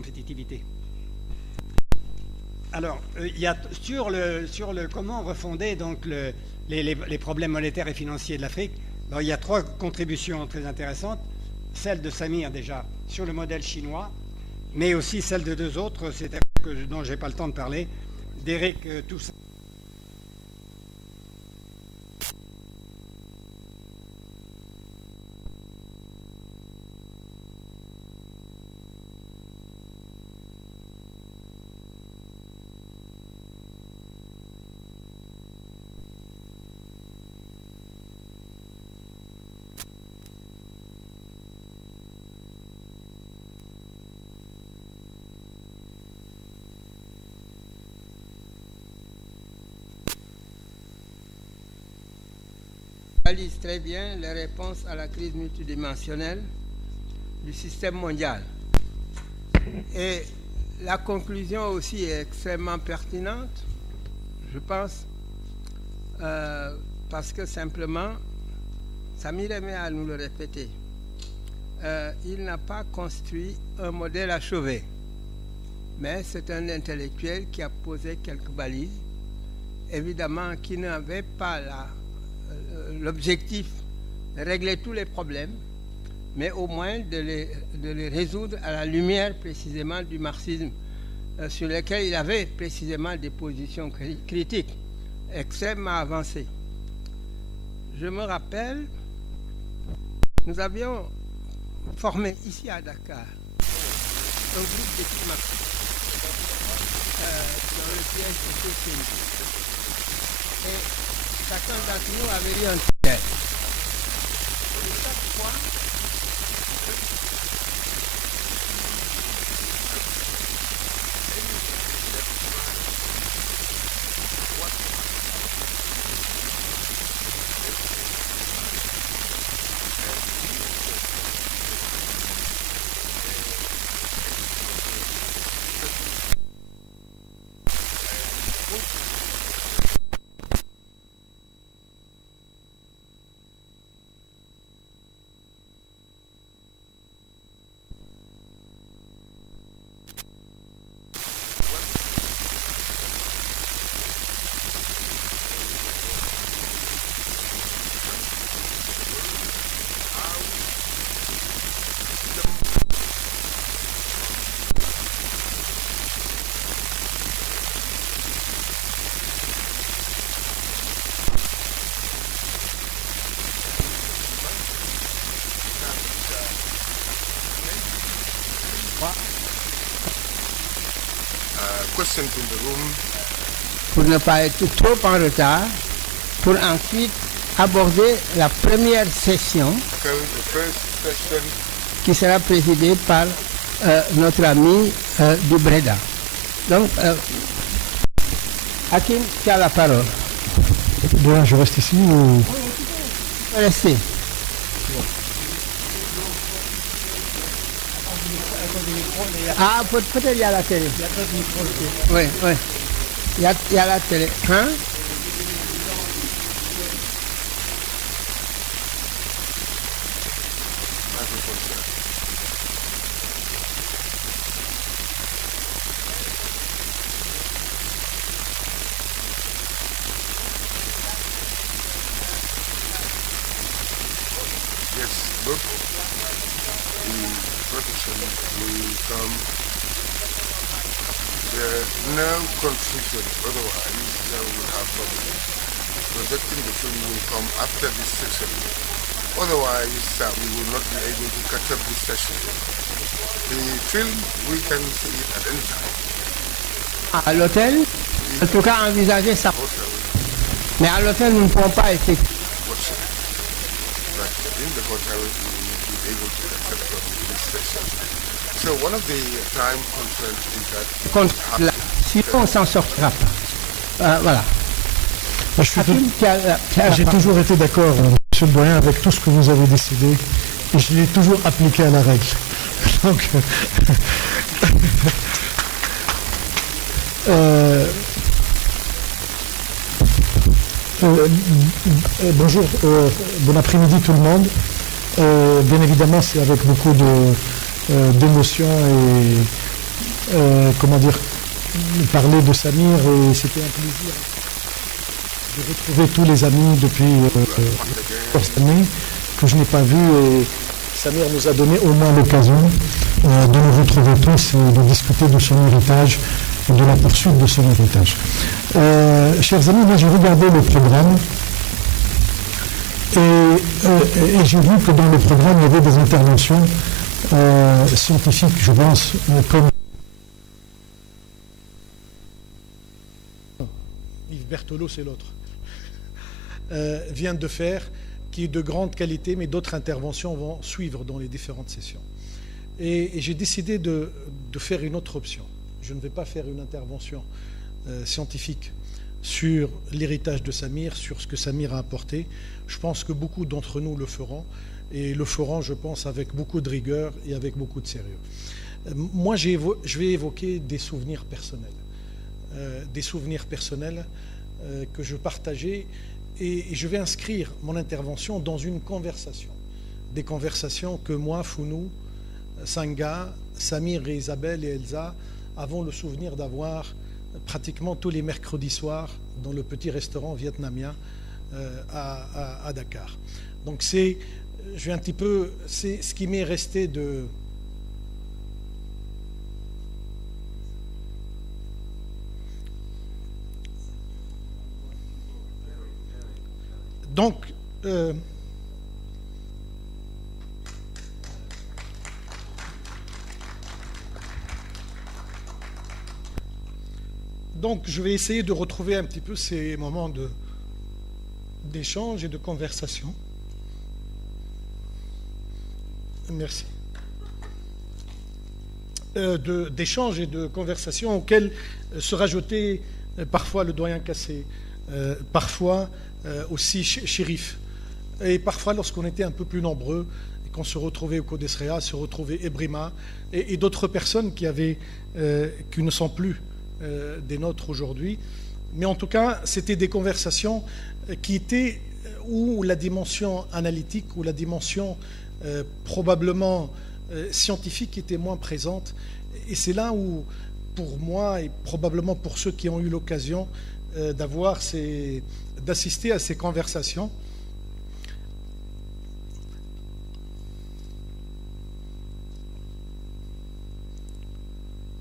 compétitivité. Alors, il y a sur le comment refonder donc les problèmes monétaires et financiers de l'Afrique, il y a 3 contributions très intéressantes. Celle de Samir déjà sur le modèle chinois, mais aussi celle de 2 autres, dont je n'ai pas le temps de parler, des réalise très bien les réponses à la crise multidimensionnelle du système mondial. Et la conclusion aussi est extrêmement pertinente, je pense, parce que simplement, Samir aimait à nous le répéter, il n'a pas construit un modèle achevé, mais c'est un intellectuel qui a posé quelques balises, évidemment qui n'avait pas l'objectif de régler tous les problèmes, mais au moins de les résoudre à la lumière précisément du marxisme, sur lequel il avait précisément des positions critiques extrêmement avancées. Je me rappelle, nous avions formé ici à Dakar un groupe d'études marxistes dont le siège était chez lui. Et chacun d'entre nous avait eu un thème. Et chaque fois, Yves Berthelot, c'est l'autre, vient de faire, qui est de grande qualité, mais d'autres interventions vont suivre dans les différentes sessions. Et j'ai décidé de faire une autre option. Je ne vais pas faire une intervention scientifique sur l'héritage de Samir, sur ce que Samir a apporté. Je pense que beaucoup d'entre nous le feront, et le feront, je pense, avec beaucoup de rigueur et avec beaucoup de sérieux. Moi, je vais évoquer des souvenirs personnels. Que je partageais, et je vais inscrire mon intervention dans une conversation. Des conversations que moi, Founou, Sanga, Samir et Isabelle et Elsa avons le souvenir d'avoir pratiquement tous les mercredis soirs dans le petit restaurant vietnamien à Dakar. Donc c'est ce qui m'est resté de... Donc, je vais essayer de retrouver un petit peu ces moments d'échange et de conversation. Merci. D'échange et de conversation auxquels se rajoutait parfois le doyen Cassé, parfois aussi Chérif, et parfois lorsqu'on était un peu plus nombreux et qu'on se retrouvait au Codesrea, se retrouvait Ebrima et d'autres personnes qui ne sont plus des nôtres aujourd'hui. Mais en tout cas, c'était des conversations qui étaient où la dimension analytique, où la dimension probablement scientifique était moins présente. Et c'est là où, pour moi et probablement pour ceux qui ont eu l'occasion d'assister à ces conversations,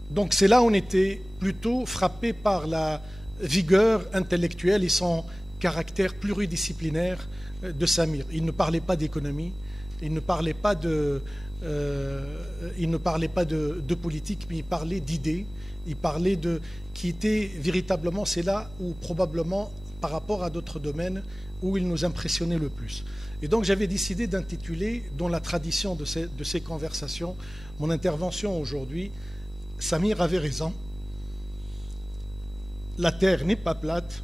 donc c'est là où on était plutôt frappé par la vigueur intellectuelle et son caractère pluridisciplinaire de Samir. Il ne parlait pas d'économie, il ne parlait pas de politique, mais il parlait d'idées, il parlait qui était véritablement, c'est là où probablement par rapport à d'autres domaines où il nous impressionnait le plus. Et donc j'avais décidé d'intituler, dans la tradition de ces conversations, mon intervention aujourd'hui, Samir avait raison, la Terre n'est pas plate,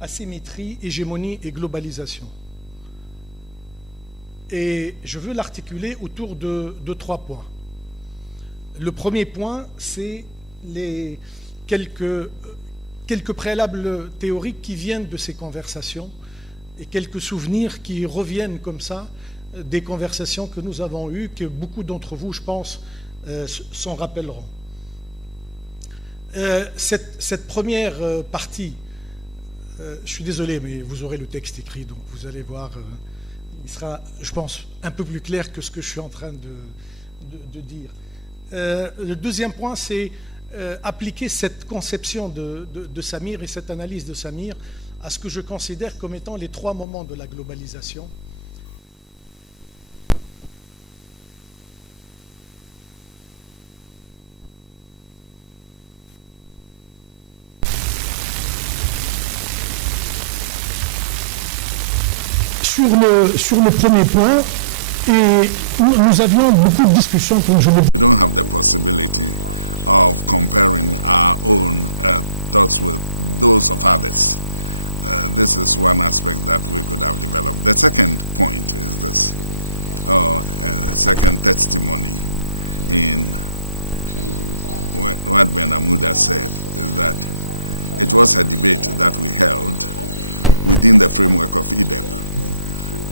asymétrie, hégémonie et globalisation. Et je veux l'articuler autour de 3 points. Le premier point, c'est les quelques préalables théoriques qui viennent de ces conversations et quelques souvenirs qui reviennent comme ça des conversations que nous avons eues, que beaucoup d'entre vous, je pense, s'en rappelleront. Cette première partie, je suis désolé, mais vous aurez le texte écrit, donc vous allez voir, il sera, je pense, un peu plus clair que ce que je suis en train de dire. Le deuxième point, c'est appliquer cette conception de Samir et cette analyse de Samir à ce que je considère comme étant les 3 moments de la globalisation. We don't have the possibility of comparing our own thoughts with those of others. This is one aspect that we could have developed. The second point is this, second testimony in what Ben Amuda said, is that it was a debate that we held within the framework of EDEP.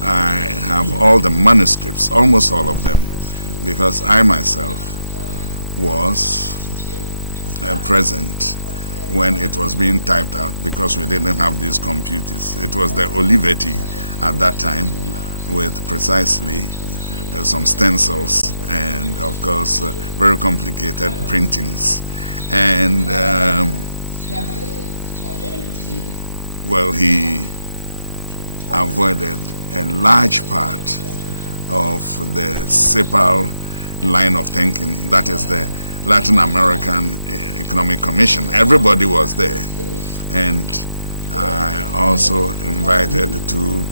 I have all the manuscripts, almost all of them, because I myself was present when it was being typed out, because we didn't have these computers. It was the Olivetti at that time with precisely some stencils and, of course, very complicated printings. And, well, he avoided a large part of the CEPAL line of thinking, that is the Latin American Economic Commission. Everybody was there, And I also invited two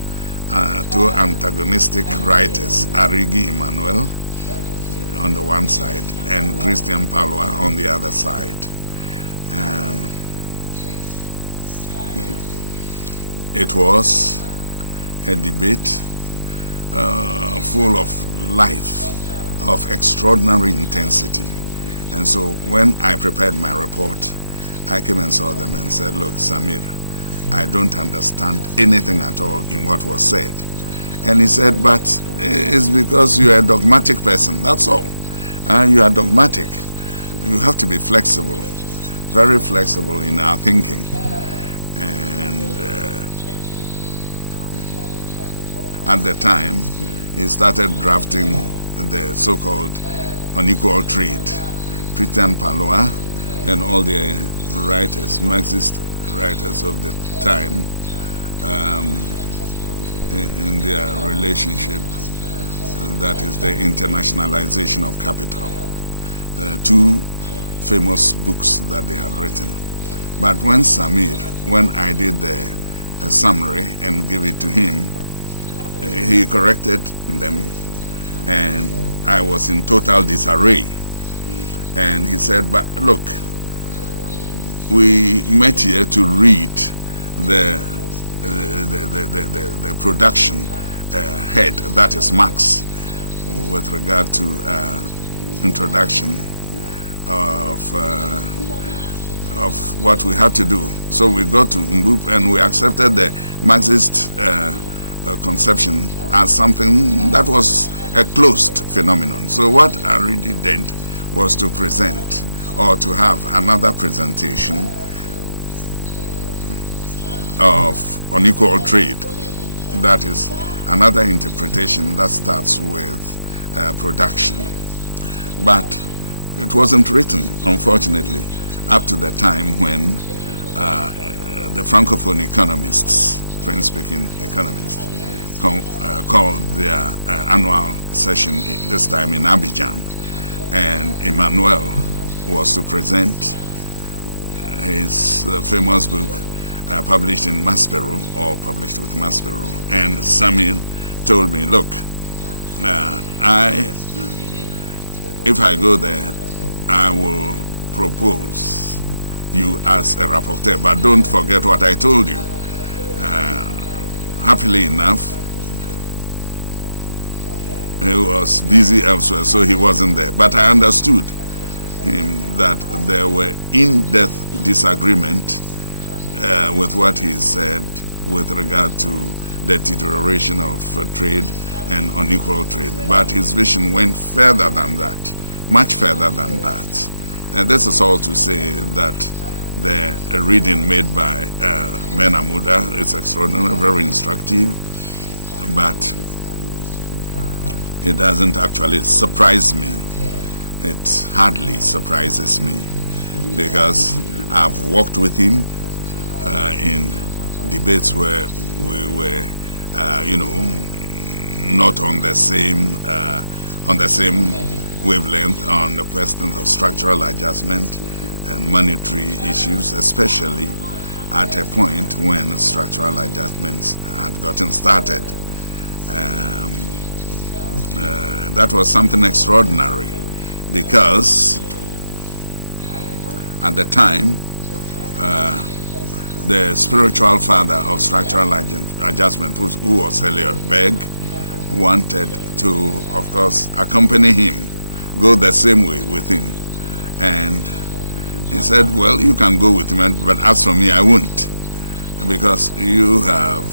antagonistic writers, Arigi Emmanuel on the one side and Christian Palwa on the other side. It was a debate full of life, of extraordinary intensity. And so when I prepared my report, I came and saw them and said, look, Samir, I don't understand anything at all in what was said. And he said, but it's because you are a dogmatic person, that's all. You are dogmatic. You have to be flexible, very flexible in our thinking. And at the time, he started drafting the so-called unequal trade. Christian Palwa and all the writers, Marxist writers of the time, in their relationship, that is the internationalization of capital. Two famous books that they have written. But when I did the summary and gave it to him, he corrected them, and I was in total disarray. And he said, but look, we met here to read the production head, that is Marx, with regard to introduction of what we had to do. So we got to Mbup and we accepted the Marxist conception as something that was a closed phenomenon. So what I really did was to present, or to have another presentation of unequal trade. That is another interpretation that starts with production. But it wasn't written, unfortunately, up to the time when the Francophone economists, French-speaking economists, called their annual session, this time in Abidjan. And Emmanuel was to present his famous book published in Maspero, or published with Maspero. And Samir told me, look, if I go there, I will propose you as a rapporteur, but don't forget what I told you. Happily enough, he was busy elsewhere, so he wasn't there. But I understood him that there were in-depth disagreement with what he said with regard to the deterioration of trade and unequal trade. But his vision went further than that, much further than that. And this is all to say that the reading made by Mena Muda is extraordinary, very instructive, but it doesn't actually surprise me. It hardly surprises me, because I've worked with him in debates where we were, not on the same wavelength on the questions of structural adjustment and monetary issues, especially at a point when structural adjustments had gotten started. That was something extraordinary, because at the time, the spiritual father of structural adjustment, who was Elliot Berg, wanted to, of course, accompany him, go the same way with him. And he said, well, you can go with him, but as for me, I won't, because you have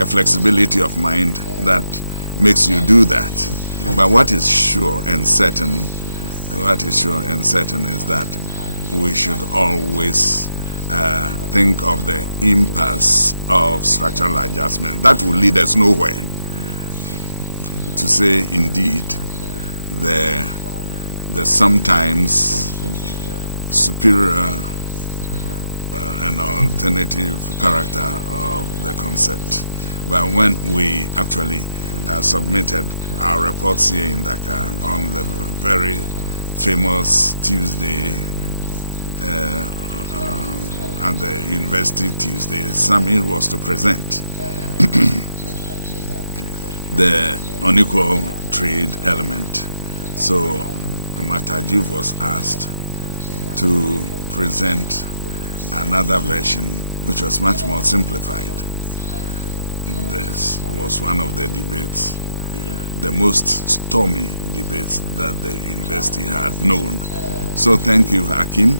a flexibility of mind that makes you do that. But what is sure and certain is that we should always think of the impasse of structural adjustment. That will lead us nowhere. To say, indeed, the sometimes superior and alternative character of the concept. But when we actually submitted our reports here in Dakar on the very famous Tuesday at the University Tuesday, Samir was to present the unequal trade element. So Matajiv was asked to present another version which was much more simplified. This was one of the debates, the most stormy debates that the university had known. So thank you, Hakim,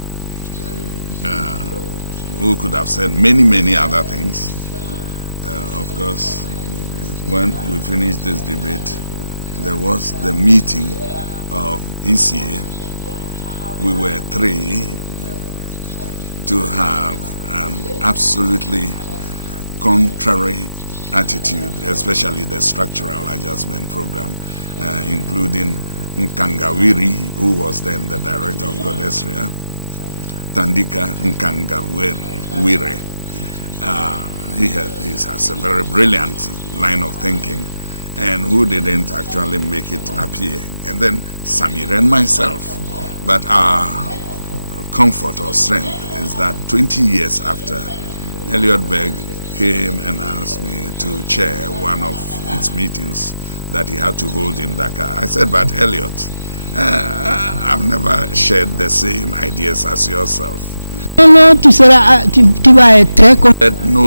who could have said many other things. Of course, when we finished this debate, there was the meeting of ECA. We were three to have an absolutely contrary attitude, especially the structural adjustment program, including Nkangawiri, who was then the director of Godesria, Tandika Nkangawire. He has a very brilliant line of thinking, and who didn't actually make it appear. And then Samir and myself. But our comfort or strength is that 20 years after, Elliot Berg came and asked me to chair one of its meetings that he had to hold in Dakar. I said, but Elliot, I've never shared the same ideas as yourself. No,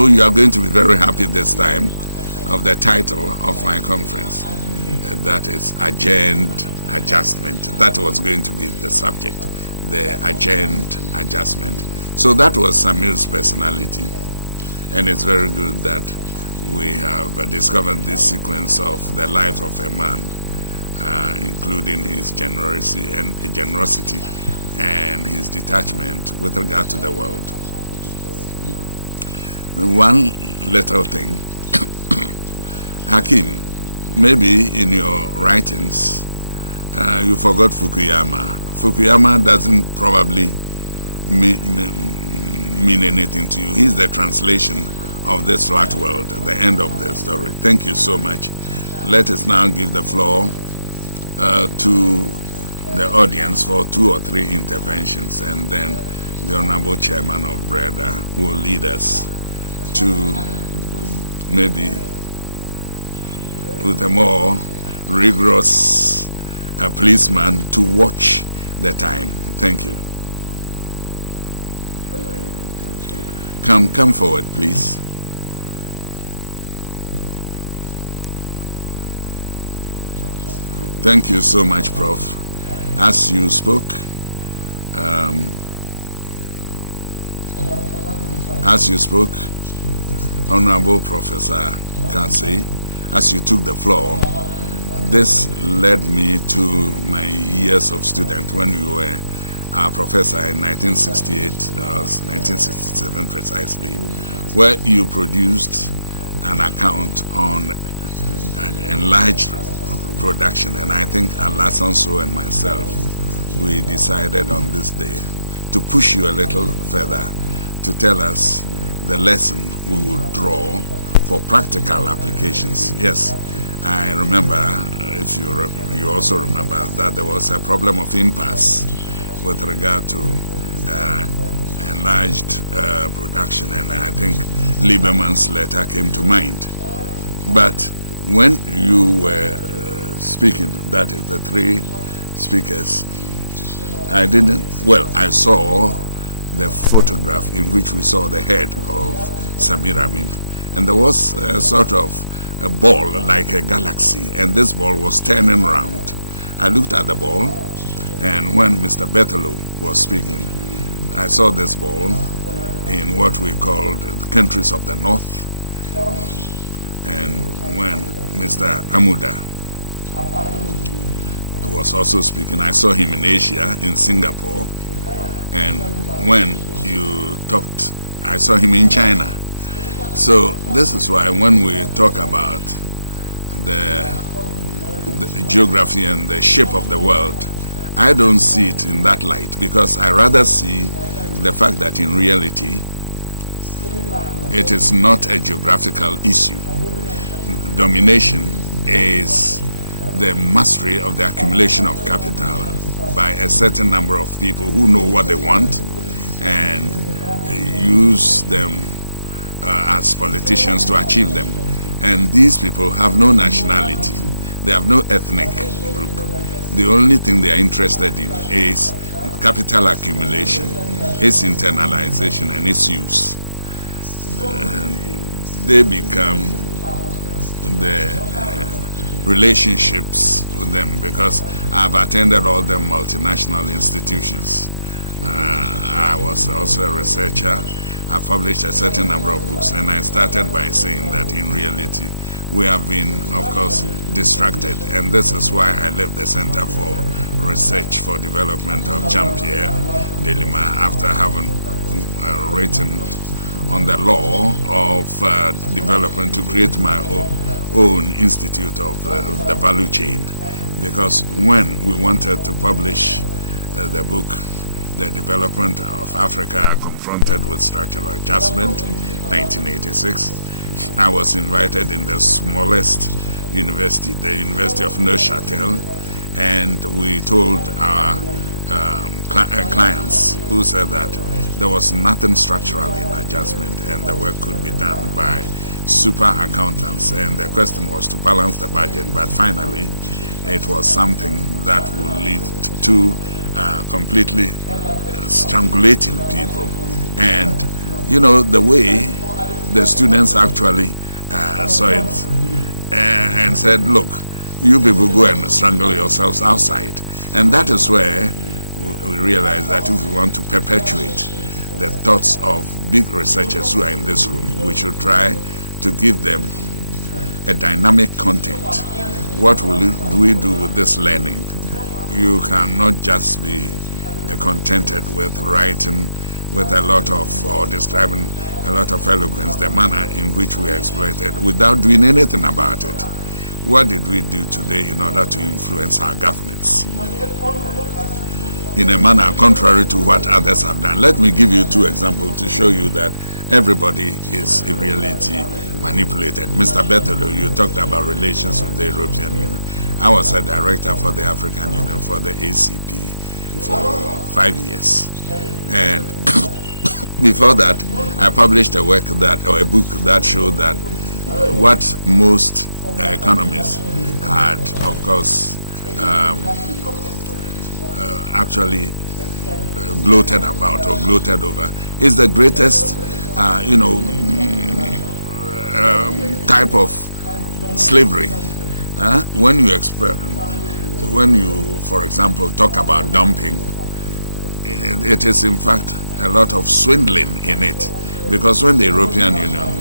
you are going to be very happy this time of the title of my conference. That is Agenda Adjustment. That was going to be the subject, the Agenda Adjustment. So that was Samir's personality. And it's very good that we have discovered this sequence of the life of a man, including his generosity and his detachment with regard to the world. One little thing, Hakim, maybe in your writings you forgot Fukuyama. Fukuyama doesn't probably mean anything to you. He's the translation of this flat world, the end of the story. Thank you so much. Let us now give the floor to the audience for 2 or 3 interventions, and then the Honorable Chairman of BREDA will lead us to maybe with a more rigorous policeman to watch the time. Thank you. Come forward, please. Thank you so much, Prof. As you spoke, Honorable Professor Katse, as you took the floor, this led me to my years of student when you were our professor in 1968, 1967 precisely, where you produced an account on enlarged production. And I think Alasanso and myself, we decided on this day to push you a little further to tell us the lesson we would draw for practical applications. Yes, I remember, if you also remember, that there was a problem of impasse with regard to enlarged production, and I think Lieberman's letter came to mind. But when you were speaking, that is the 3 speakers, I saw the photograph in which we saw the head of Samir Amin, and there was a sort of a ball like a galaxy, and this ball was turning round. I looked at the ball, and when Mr. Berthelot was speaking, I saw this ball in what we called the countries of the North. And when Mr. Amuda was also speaking, I saw him in Asia, in Singapore. And when you talked, I saw him in China. So this is why when we talk about the geography and the shape of the world, I don't see it in that light, because I rather see the fact that in reality it is not a geographical issue. Domination is the mastery of the accumulation of capital by a certain number of people who know what they want and use them as politicians to achieve them. And these people have no nationality. They have no ethnic group. The only thing they are interested in is capital accumulation, its internalization, and its use. They become the relationships with them, because I've attended all the multinational institutions. I was also a researcher. I published a certain number of books, and I started by saying that in reality we have been, of course, distracted, and this is why I left the Center for Research for Development of Jean-Pierre Delima after having written on the law of development to create my own institute of the value chain. Because when we wanted to publish the book, The Development of Africa with Structural Adjustment, 1986, I was invited in the smallest university, the University of Neuchâtel, and we told our clients, who said that there was nothing structural in adjustment and the work could be done by super accountants, and the question was to balance the budget, but finally it was something that would lead to completely strangulating people. And you know, the way the students actually saw it and said, look, you people go and strangle yourselves outside. And that is where we realized that if we want to perpetuate the thoughts of big researchers who are in this room, we should try to give them a dynamic content. What do we do with this learning? You cannot just be contented with writing with a lot of, or describing a lot of eloquence, the manner in which we exploited, without doing anything about it. What did we do today in order to influence our governments in a manner contrary to what others have done? Let me give you two examples to show you that everybody is in reality manipulated. Mr. Bertolo, you talked about relations with the European Union. I was a director for the African Union, for the ACP, for 5 years. And before that, I published a book that showed that what most economists had, of course, actually gloated about or gloated over is the greatest, type of slavery. When you, for example, talk about dumping, it is in fact a lot of swindling in it, because when the European Union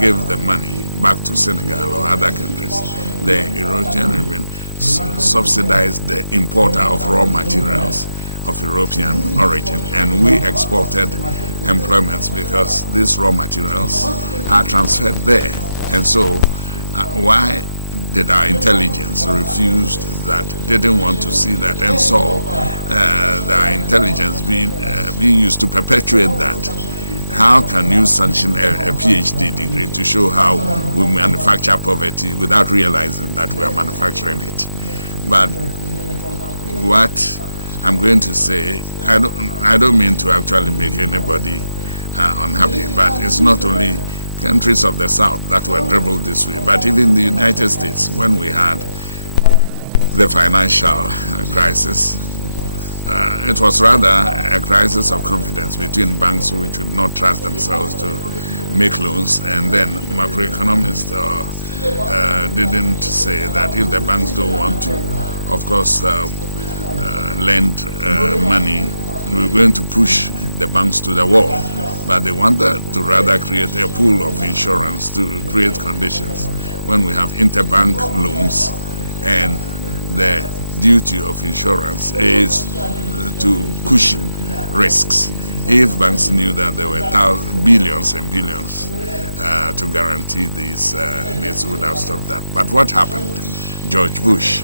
gave the money back to Senegal or other countries, the European Union subsidized the importer of raw materials of European origin, and we exported employments because these raw materials are transferred there. And so why did our intelligence refuse that, didn't want to see that, and saw the intelligence being used to perpetuate that? How can you sanction a PhD degree to show how we manufacture poverty without realizing that we are manufacturing it? But what I'm going to say, I don't mean to actually make anybody unhappy, but it's not only countries of the South that were dribbled this way, but even the United States, when we had the financial crisis, it was rather a crisis of confidence between banks which would not trust themselves to make loans, and then macroeconomists didn't say that if the banks don't want to, of course, lend money, we're going to push the banks to the wall. But they wanted to rather create a pool of insurance to create conditions when we have interbank loans, and the duty of insurance is to cushion risks. If banks knew that there were billions and billions to guarantee these needs, would have stopped that. But what happened? George Bush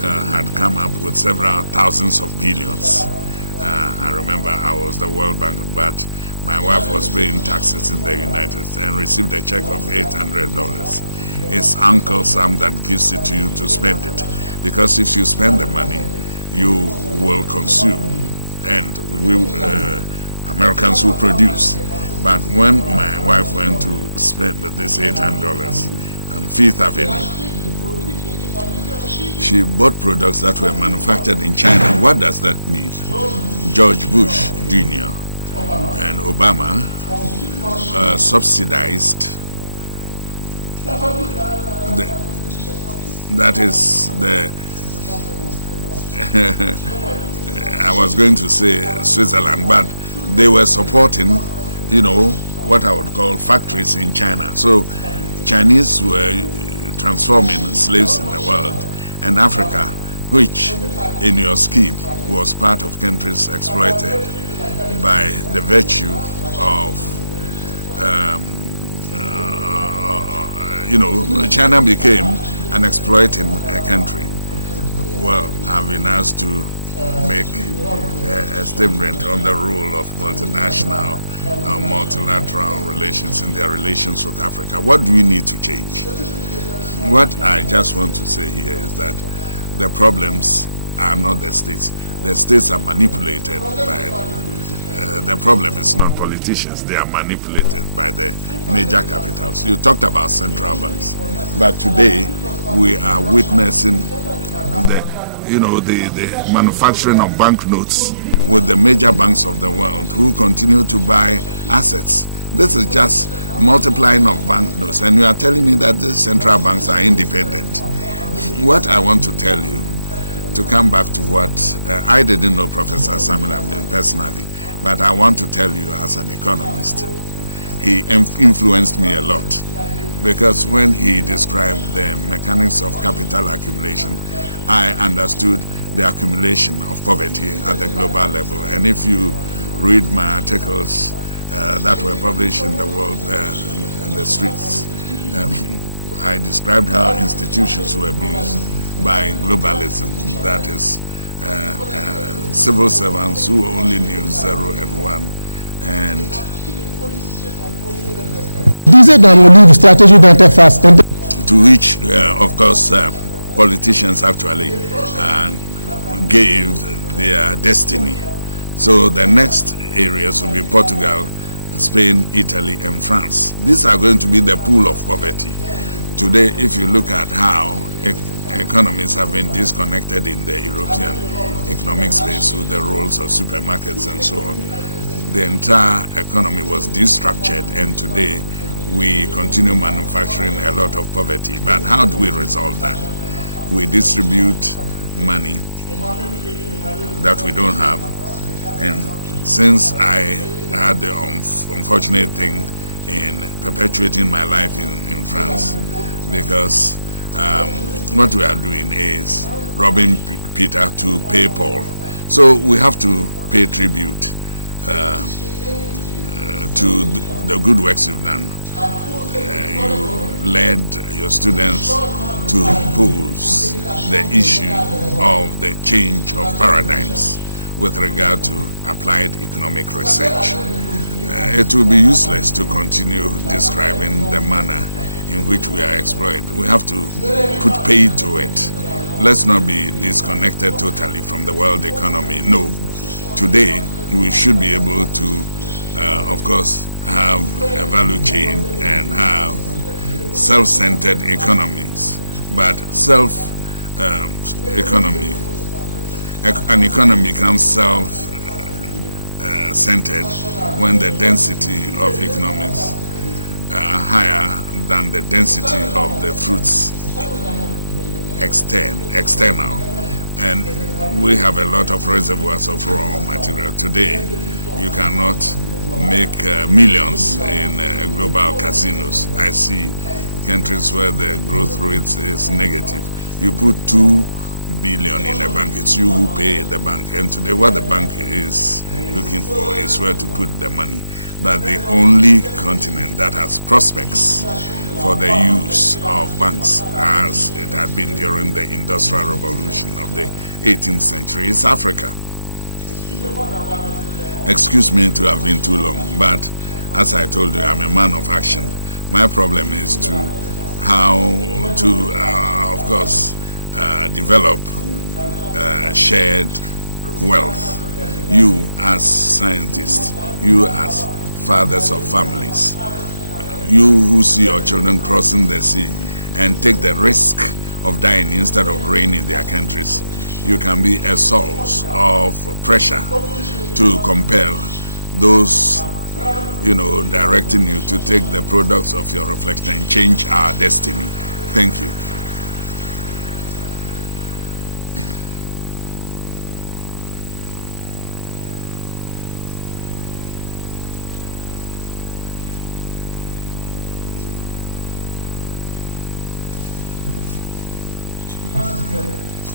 had come up with several thousands of billions. I remember I was the World Bank, but my wife was paying taxes in the United States and received a check of $800. It's Uncle Sam that gives it to you to spend it, because if you spend the money, you will consume, and Americans will produce. But when my wife went to spend this $800 on Fifth Avenue, she bought products that were manufactured in China. What does that mean? George Bush Jr. and Obama subsidized that is the I was going to say Switzerland, but they were supporting, what I would call factories in China. So Chinese were transforming slaves in the world, and Africa, which in your scheme was part of countries exploited by the virtue of China became an exploiting country. Well, I've been asked to make a statement on the role of multinational multilateral relations in their relations with Africa. What do we need to change? What I just want to say here is that the problems are not the states. The states are manipulated by the problem is not politicians. They are manipulated by the major capitals. You talked about central banks, but today we are witnessing the manufacturing of banknotes with the major banks of the world who continue to buy assets. This is just multiplying of banknotes, and you are telling me that the central banks are independent. What I want to tell you, to come back to what I didn't know Professor Samir Amin personally, but I want to tell you as an economist, he influenced me a lot, because when he described the mechanics of capital accumulation, I understood the accumulation of poverty at the global level. And if you read my articles that were published in the world, in the streets, I described how institutions were abused by globalism. That is, civil servants who only knew 0 and 1, and to which, of course, politicians actually gave their destiny. So the next areas will be Portugal, Spain, Italy, and France. These are going to be the pool of poverty. Today, if you look at how economies have been disconnected in the European economic space with the roles of supermarkets and so on, the entire economy was destructured, and today we continue manufacturing a lot of poverty. But how do we resolve that? We distribute money that we don't have. And since I had the unfortunate thing in perpetuating my life in France, because what we are doing is robbing Peter to pay Paul. So we have to pay tribute to the good works you've done. You led your students to pose the issue of the change of paradigms with regard to applied economic research. It will be useless to continue describing the manner in which we are exploited. We have to put pay to it. Let's not be disconnected totally from the world economy. No. Today, we should be able to, of course, have a value chain and have self-centered economies. But self-economy, an economy becomes self-centered when the density of economics are higher than the density of the fruits external. And we have a lot of reservoirs of raw material. Today, you cannot make millions in global casinos. I see countries where the growth rate is negative. You put 2 billion in a bank, it's you who pay the bank. And today what the bank is looking for is where to put the money. But the only continent that has prospects for the use of banks, as it had been during the Industrial Revolution of the 18th century, is Africa. Excuse me to have been too long, but as I told you, I'm a man of action. My problem is to how to, of course, develop shared wealth. You as scientists, you as fathers of families. You who see your children crossing the sea and take the risk of dying instead of reign in their countries, you can be a source of pressure to compel those, directing you to take the products of your reflection and change our destiny. Thank you.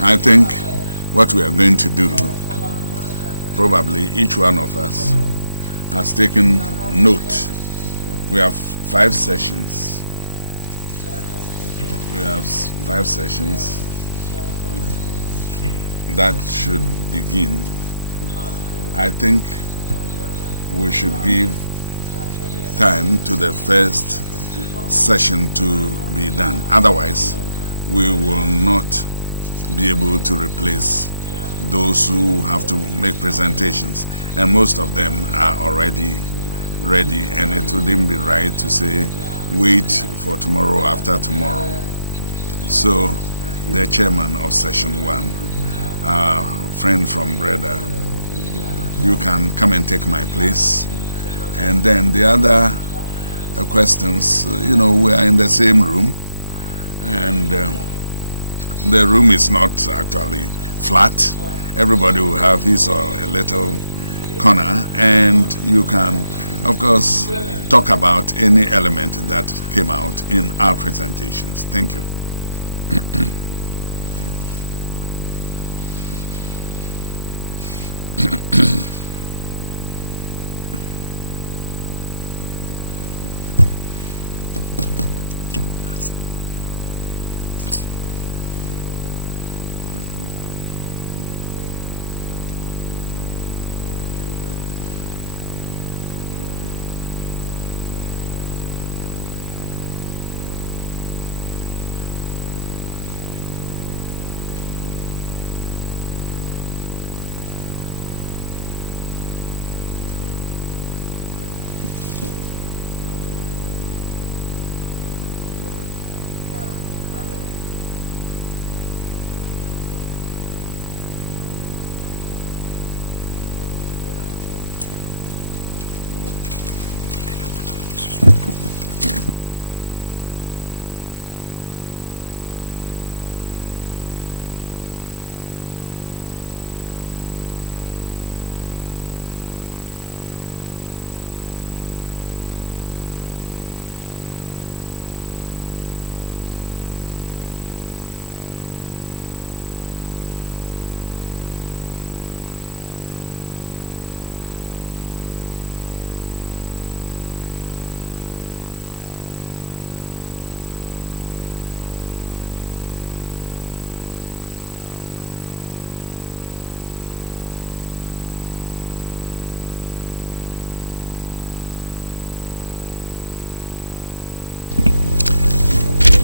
I think what we are going to do, probably each one of us has taken note. We have 5 sessions. We have 5 sessions that should begin. I think we should give time to the first session to be done. Otherwise, we will not be able to replace those who have to make presentations, and most of them are already ready, and it wouldn't be right to say wait for tomorrow after tomorrow. So the chairman of session 1, our friend from Breda, you can come and take my place, and then the other questions, we are in the same room, and the room is not actually flat. Everybody will have his or a little corner, and you can, of course, talk about any element that came out in our presentations. Thank you.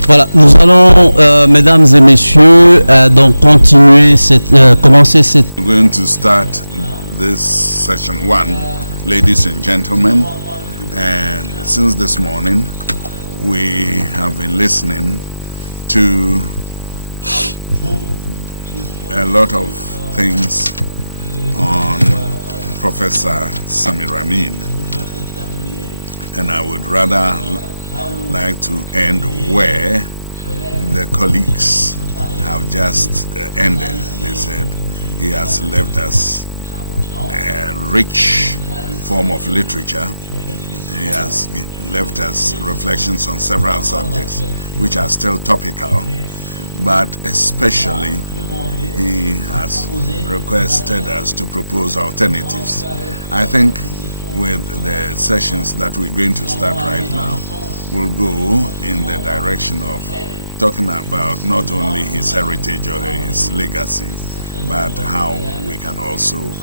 Voilà, nous allons, mesdames et messieurs, donc commencer cette... We're going to start this session 1, ladies and gentlemen, and since this morning we have been listening to a lot of things on Professor Samir Amin, and I would rather like to end where the colleagues have just ended. They said he has left us a rich form of literature. He has left us reflections on several subjects which are still topical, but especially he has requested us to propose alternatives. I think with the sessions that we're going to start right now, will go in the direction of talking about not only his heritage or his legacy, but how we can also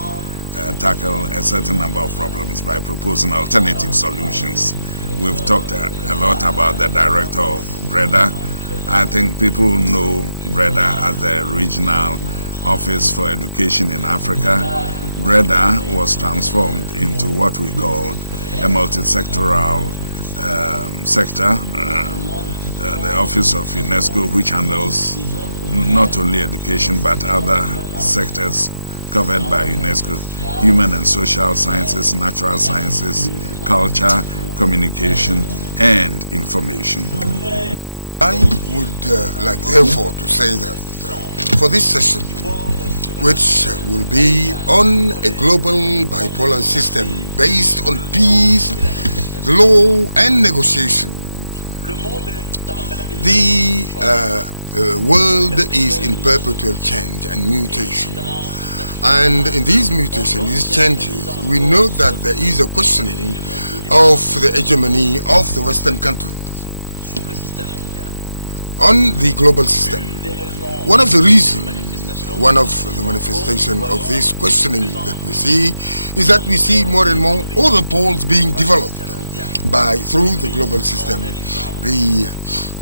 tackle a certain number of problems by proposing alternative solutions. We've talked a lot about the director of Breda. I think people know Breda as the regional office for education in Africa. Breda was transformed into what we called a multi-sectoral sector, the Office of UNESCO, which handles not only education but other sectors covered by UNESCO: human and social sciences, natural sciences, culture, communication, and information. I would like, therefore, to say that for this session, which will be on a global bipolar system based on peace, law, and negotiation, the world is in perpetual change and mutation. And in these mutations, these changes, we know that there is a questioning of the hegemony of the Western countries on the global system. One of the reasons, one of the manifestations of this questioning that we see is that we see more and more other poles being developed through the global system. The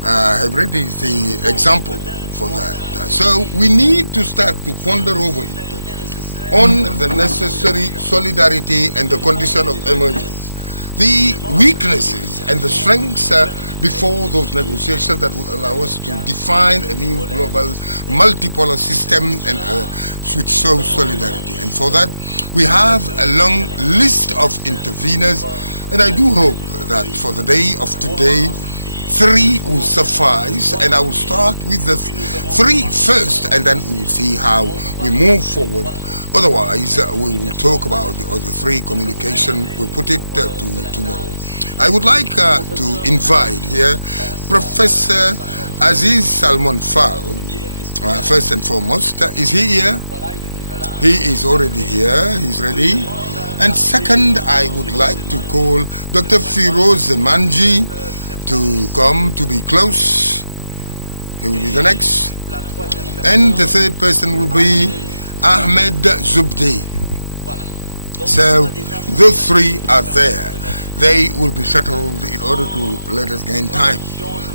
hybrid is the example for that. So we need to start to ponder over it on the necessary solidarity and the condition of emergence, the weaknesses and the strengths before those negotiations that will allow us to define a new global multipolar system and which shows solidarity. And for that, we have a long list of interveners, and I do hope that for the day of today, 3 will suffice, and I will start with the 3 first, and then we'll see how we move forward. Otherwise, we will talk about the other 3 communication. We'll put it to tomorrow. I would like to invite here Professor Aziz Salman Fall. First and foremost, is he here? He is already here. He's ready. And second, I would like to call Dr. Firoz Manji to come to be close. He will be the next. And the third person will be Ahmed Zubdi. So those 3 are there. They will be settled in order to let us gain time.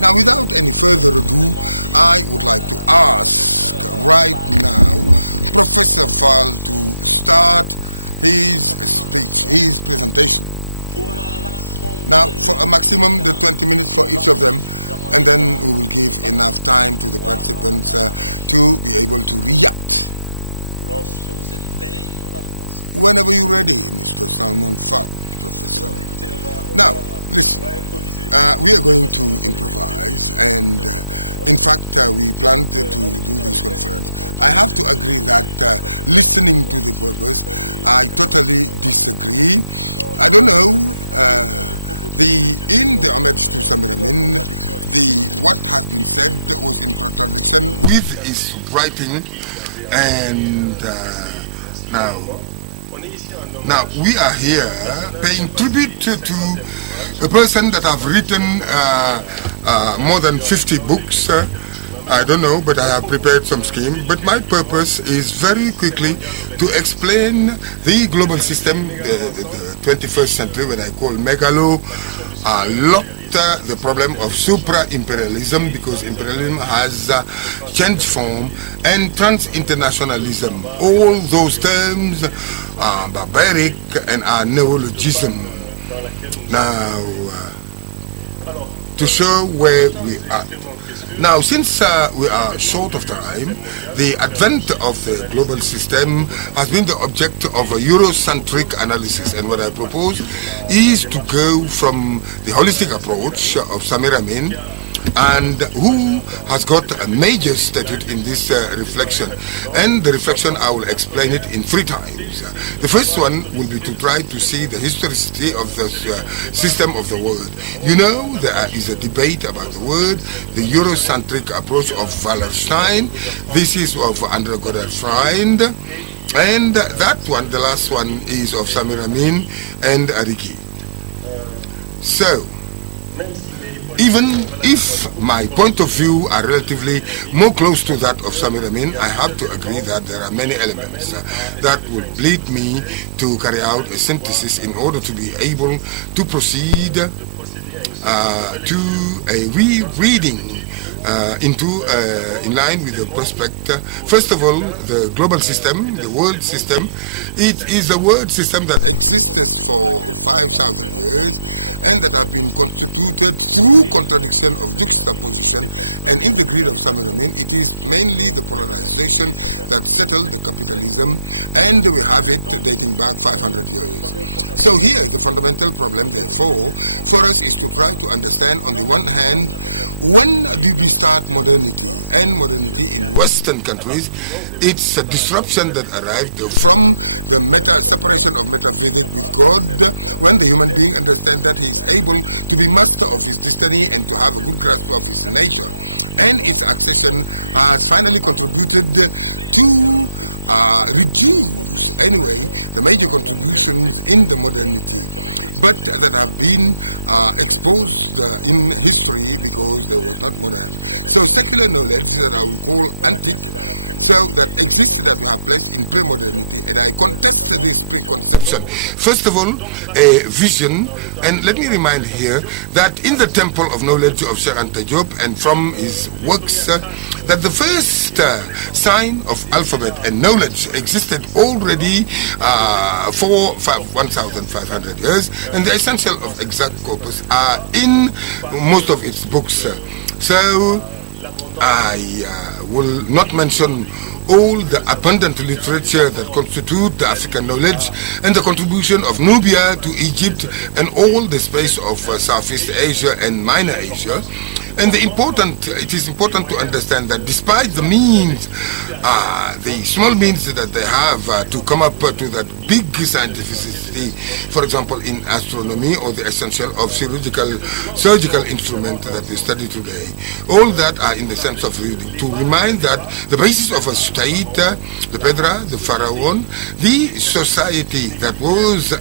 Now, without any further ado, I would like to ask right now Professor Fall to start his speech, his presentation. Now, for a maximum of 20 minutes for each of them, and then we will give enough time to the participants to be able to react. Whenever you're ready, Mr. Salman Fall, Professor. Now, listen, we are going to improvise, and in fact, we planned to do this conference. I have to agree that listening to the purpose, I totally disagree. I don't know, in the homage to Samir Amin, what has been said was in contradiction with his writing, and now we are here paying tribute to a person that have written more than 50 books. I don't know, but I have prepared some scheme. But my purpose is very quickly to explain the global system, the 21st century, what I call megalo, locked the problem of supra-imperialism, because imperialism has changed form, and trans-internationalism. All those terms are barbaric and are neologism. Now, to show where we are. Now, since we are short of time, the advent of the global system has been the object of a Eurocentric analysis, and what I propose is to go from the holistic approach of Samir Amin, and who has got a major statute in this reflection. And the reflection, I will explain it in 3 times. The first one will be to try to see the historicity of the system of the world. You know, there is a debate about the word, the Eurocentric approach of Wallerstein. This is of André Godard-Freund. And that one, the last one, is of Samir Amin and Ariki. So, even if my point of view are relatively more close to that of Samir Amin, I have to agree that there are many elements that would lead me to carry out a synthesis in order to be able to proceed to a rereading in line with the prospect. First of all, the global system, the world system, It is a word system that exists for 5,000 years and that have been constituted through contradiction of juxtaposition. And in the creed of Samir Amin, it is mainly the polarization that settled the capitalism, and we have it dating back 500 years. So here the fundamental problem, therefore, for us is to try to understand, on the one hand, when do we start modernity? And modernity in Western countries, it's a disruption that arrived from the separation of metaphysics with God, when the human being understands that he is able to be master of his destiny and to have a good grasp of his nature. And its accession has finally contributed to reduce, anyway, the major contributions in the modernity, but that have been exposed in history because they was not modern. So secular knowledge that I would call antique, so that exists, that we have placed in pre-modernity, and I contest this preconception. First of all, a vision, and let me remind here that in the temple of knowledge of Sheikh Anta Diop and from his works, that the first sign of alphabet and knowledge existed already for 1,500 years, and the essential of exact corpus are in most of its books. So I will not mention all the abundant literature that constitute the African knowledge and the contribution of Nubia to Egypt and all the space of Southeast Asia and Minor Asia. And it is important to understand that despite the means, the small means that they have to come up to that big scientificity, for example, in astronomy or the essential of surgical instrument that we study today, all that are in the sense of reading, to remind that the basis of a state, the Pedra, the Pharaoh, the society that was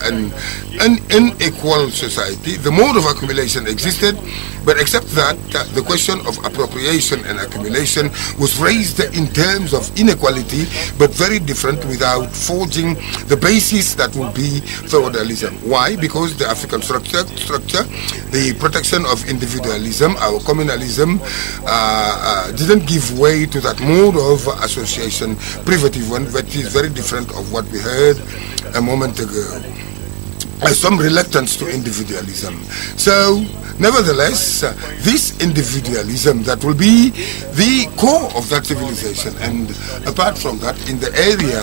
an unequal society, the mode of accumulation existed, but except that, the question of appropriation and accumulation was raised in terms of inequality, but very different, without forging the basis that will be feudalism. Why? Because the African structure, the protection of individualism, our communalism, didn't give way to that mode of association, privative one, that is very different of what we heard a moment ago. Some reluctance to individualism. So, nevertheless, this individualism that will be the core of that civilization, and apart from that, in the area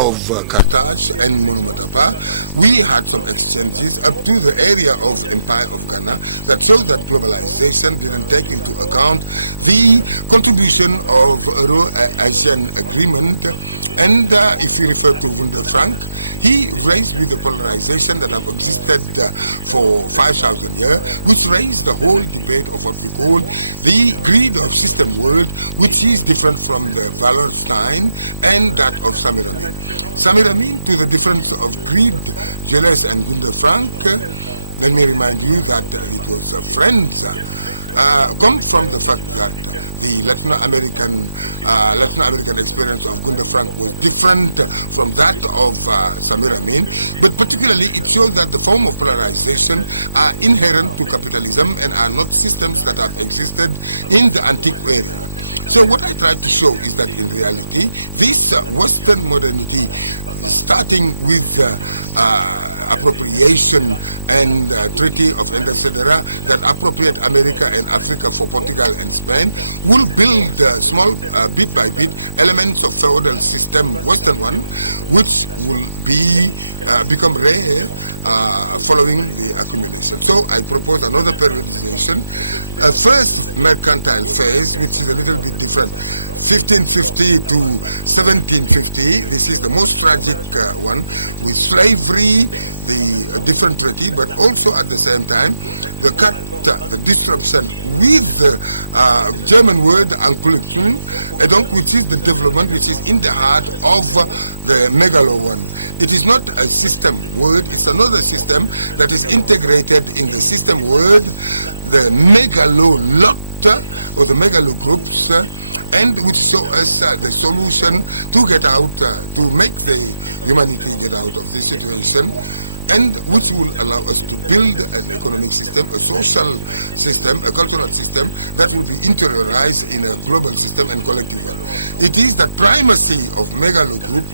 of Carthage and Monomotapa, we had some exchanges up to the area of Empire of Ghana that showed that globalization didn't take into account the contribution of Euro-Asian agreement. And if you refer to Wunder Frank, he raised with the polarization that have existed for 5,000 years, which raised the whole debate of what we call the greed of system world, which is different from the Wallerstein and that of Samir Amin. Samir Amin, to the difference of greed, jealous, and Wunder Frank, let me remind you that it was friends come from the fact that the Latin American experience of Wunder Frank was different from that of Samir Amin, but particularly it shows that the form of polarization are inherent to capitalism and are not systems that have existed in the antique area. So what I tried to show is that in reality, this Western modernity, starting with appropriation and Treaty of Etc., that appropriate America and Africa for Portugal and Spain, will build small, bit by bit, elements of feudal system, Western one, which will become rare following the accumulation. So I propose another periodization, a first mercantile phase, which is a little bit different, 1550 to 1750. This is the most tragic one, with slavery, the different treaty, but also at the same time the the disruption with the German word Anknüpfung, which is the development which is in the heart of the megalo one. It is not a system word, it's another system that is integrated in the system word, the megalo lot or the megalo groups, and which show us the solution to get out, to make the humanity get out of this situation. and which will allow us to build an economic system, a social system, a cultural system that will be interiorized in a global system and collective one. It is the primacy of megalo group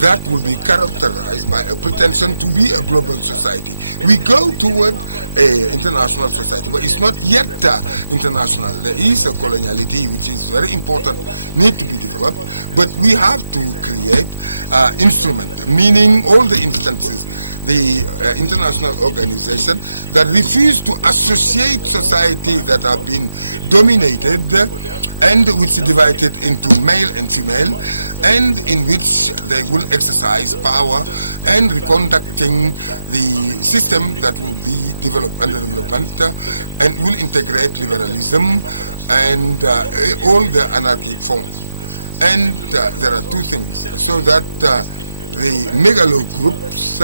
that will be characterized by a pretension to be a global society. We go toward an international society, but it's not yet international. There is a coloniality which is very important, need to be developed, but we have to create instrument, meaning all the instances, the international organization that refuse to associate society that have been dominated and which is divided into male and female, and in which they will exercise power and reconducting the system that will be developed under development and will integrate liberalism and all the anarchic forms. And there are two things, so that the megalo groups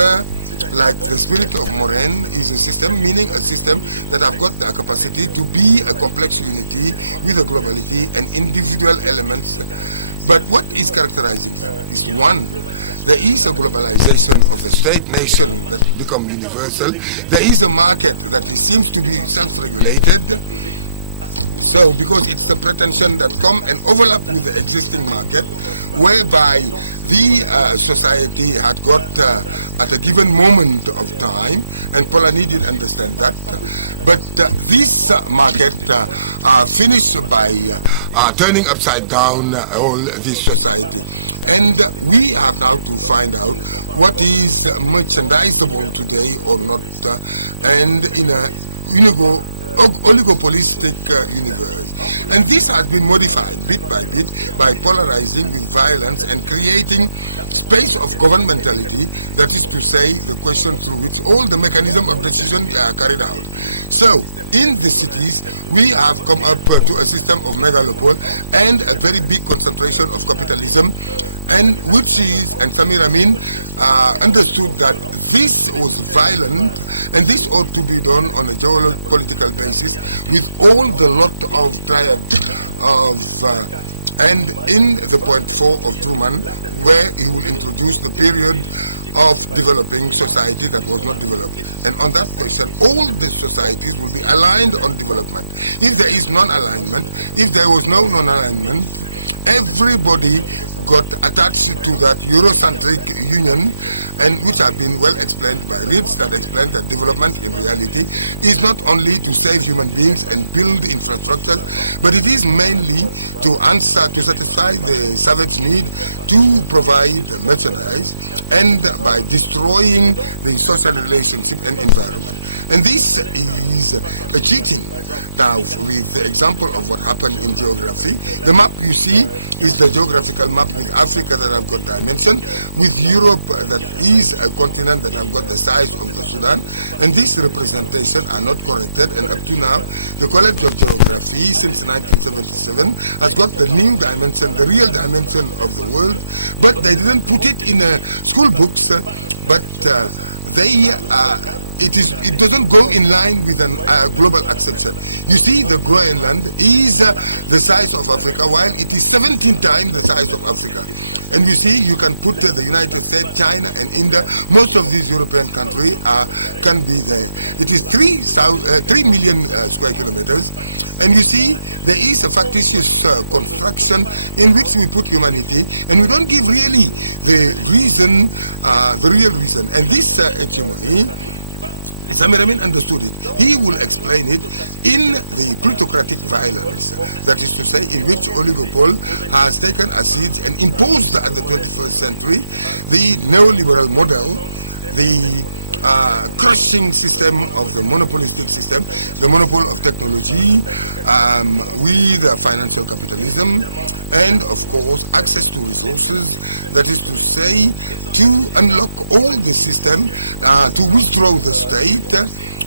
like the spirit of Moren is a system, meaning a system that have got the capacity to be a complex unity with a globality and individual elements. But what is characterizing them is, one, there is a globalization of the state that will become universal. There is a market that seems to be self-regulated. So, because it's the pretension that come and overlap with the existing market, whereby the society had got at a given moment of time, and Polanyi did understand that, but this market finished by turning upside down all this society. And we have now to find out what is merchandisable today or not, and in a oligopolistic universe. And this has been modified bit by bit by polarizing with violence and creating space of governmentality, that is to say, the question through which all the mechanism of decision are carried out. So, in the cities, we have come up to a system of megalopole and a very big concentration of capitalism, and which is, and Samir Amin understood that this was violent and this ought to be done on a geopolitical basis with all the lot of triad of and in the point 4 of Truman, where he will introduce the period of developing society that was not developed. And on that question, all the societies will be aligned on development. If there is non-alignment, if there was no non-alignment, everybody got attached to that Eurocentric union, and which have been well explained by Ritz, that explained that development in reality is not only to save human beings and build infrastructures, but it is mainly to answer, to satisfy the savage need to provide merchandise, and by destroying the social relationship and environment. And this is a cheating. Now, with the example of what happened in geography, the map you see is the geographical map with Africa that I've got dimension, with Europe that is a continent that I've got the size of the Sudan, and these representations are not corrected, and up to now, the College of Geography since 1977 has got the new dimension, the real dimension of the world, but they didn't put it in school books, but it doesn't go in line with a global acceptance. You see, the Groenland is the size of Africa, while it is 17 times the size of Africa. And you see, you can put the United States, China, and India. Most of these European countries can be there. It is 3 million square kilometers. And you see, there is a factitious construction in which we put humanity, and we don't give really the reason, the real reason. And this hegemony, Samir Amin understood it. He will explain it in the plutocratic violence, that is to say, in which oligopole has taken a seat and imposed at the 21st century the neoliberal model, the crushing system of the monopolistic system, the monopoly of technology, with financial capitalism, and of course access to resources, that is to say, to unlock all the system, to withdraw the state,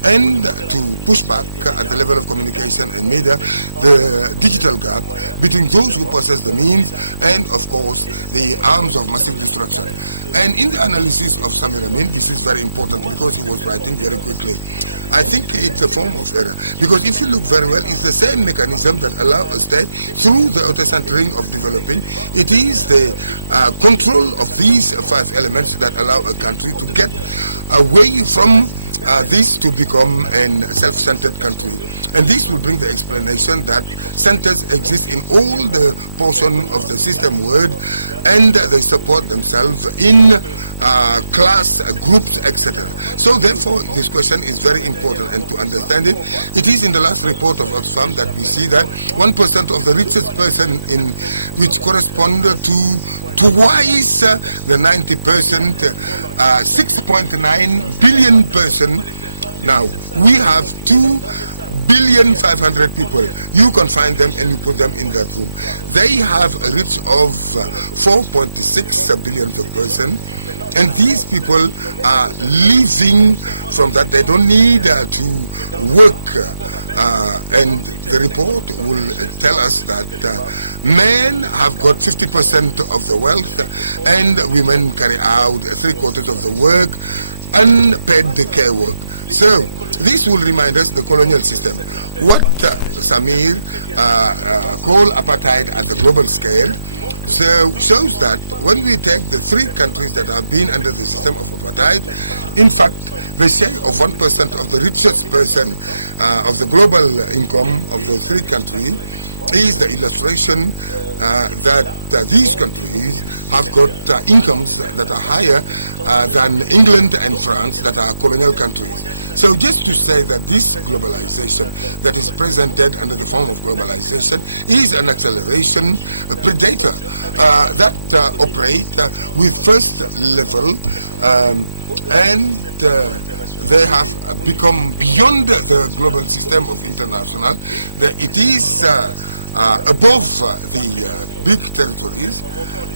and to push back at the level of communication and media the digital gap between those who possess the means and, of course, the arms of massive destruction. And in the analysis of Samir Amin, this is very important because he was writing very quickly. I think it's a form of error, because if you look very well, it's the same mechanism that allow a state through the auto-centering of developing. It is the control of these 5 elements that allow a country to get away from this to become a self-centered country. And this will bring the explanation that centers exist in all the portion of the system world, and they support themselves in class, groups, etc. So therefore, this question is very important, and to understand it, it is in the last report of Oxfam that we see that 1% of the richest person in which correspond to twice the 90%, 6.9 billion person. Now, we have 2,500,000,000 people. You can find them and you put them in that room. They have a reach of 4.6 billion of person. And these people are living from that. They don't need to work. And the report will tell us that men have got 50% of the wealth, and women carry out 3/4 of the work, unpaid care work. So this will remind us the colonial system. What Samir called apartheid at the global scale, so shows that when we take the 3 countries that have been under the system of apartheid, in fact, the share of 1% of the richest person of the global income of the 3 countries is the illustration that these countries have got incomes that are higher than England and France, that are colonial countries. So just to say that this globalization that is presented under the form of globalization is an acceleration, a predator that operate with first level, and they have become beyond the global system of international, that it is above the big territories,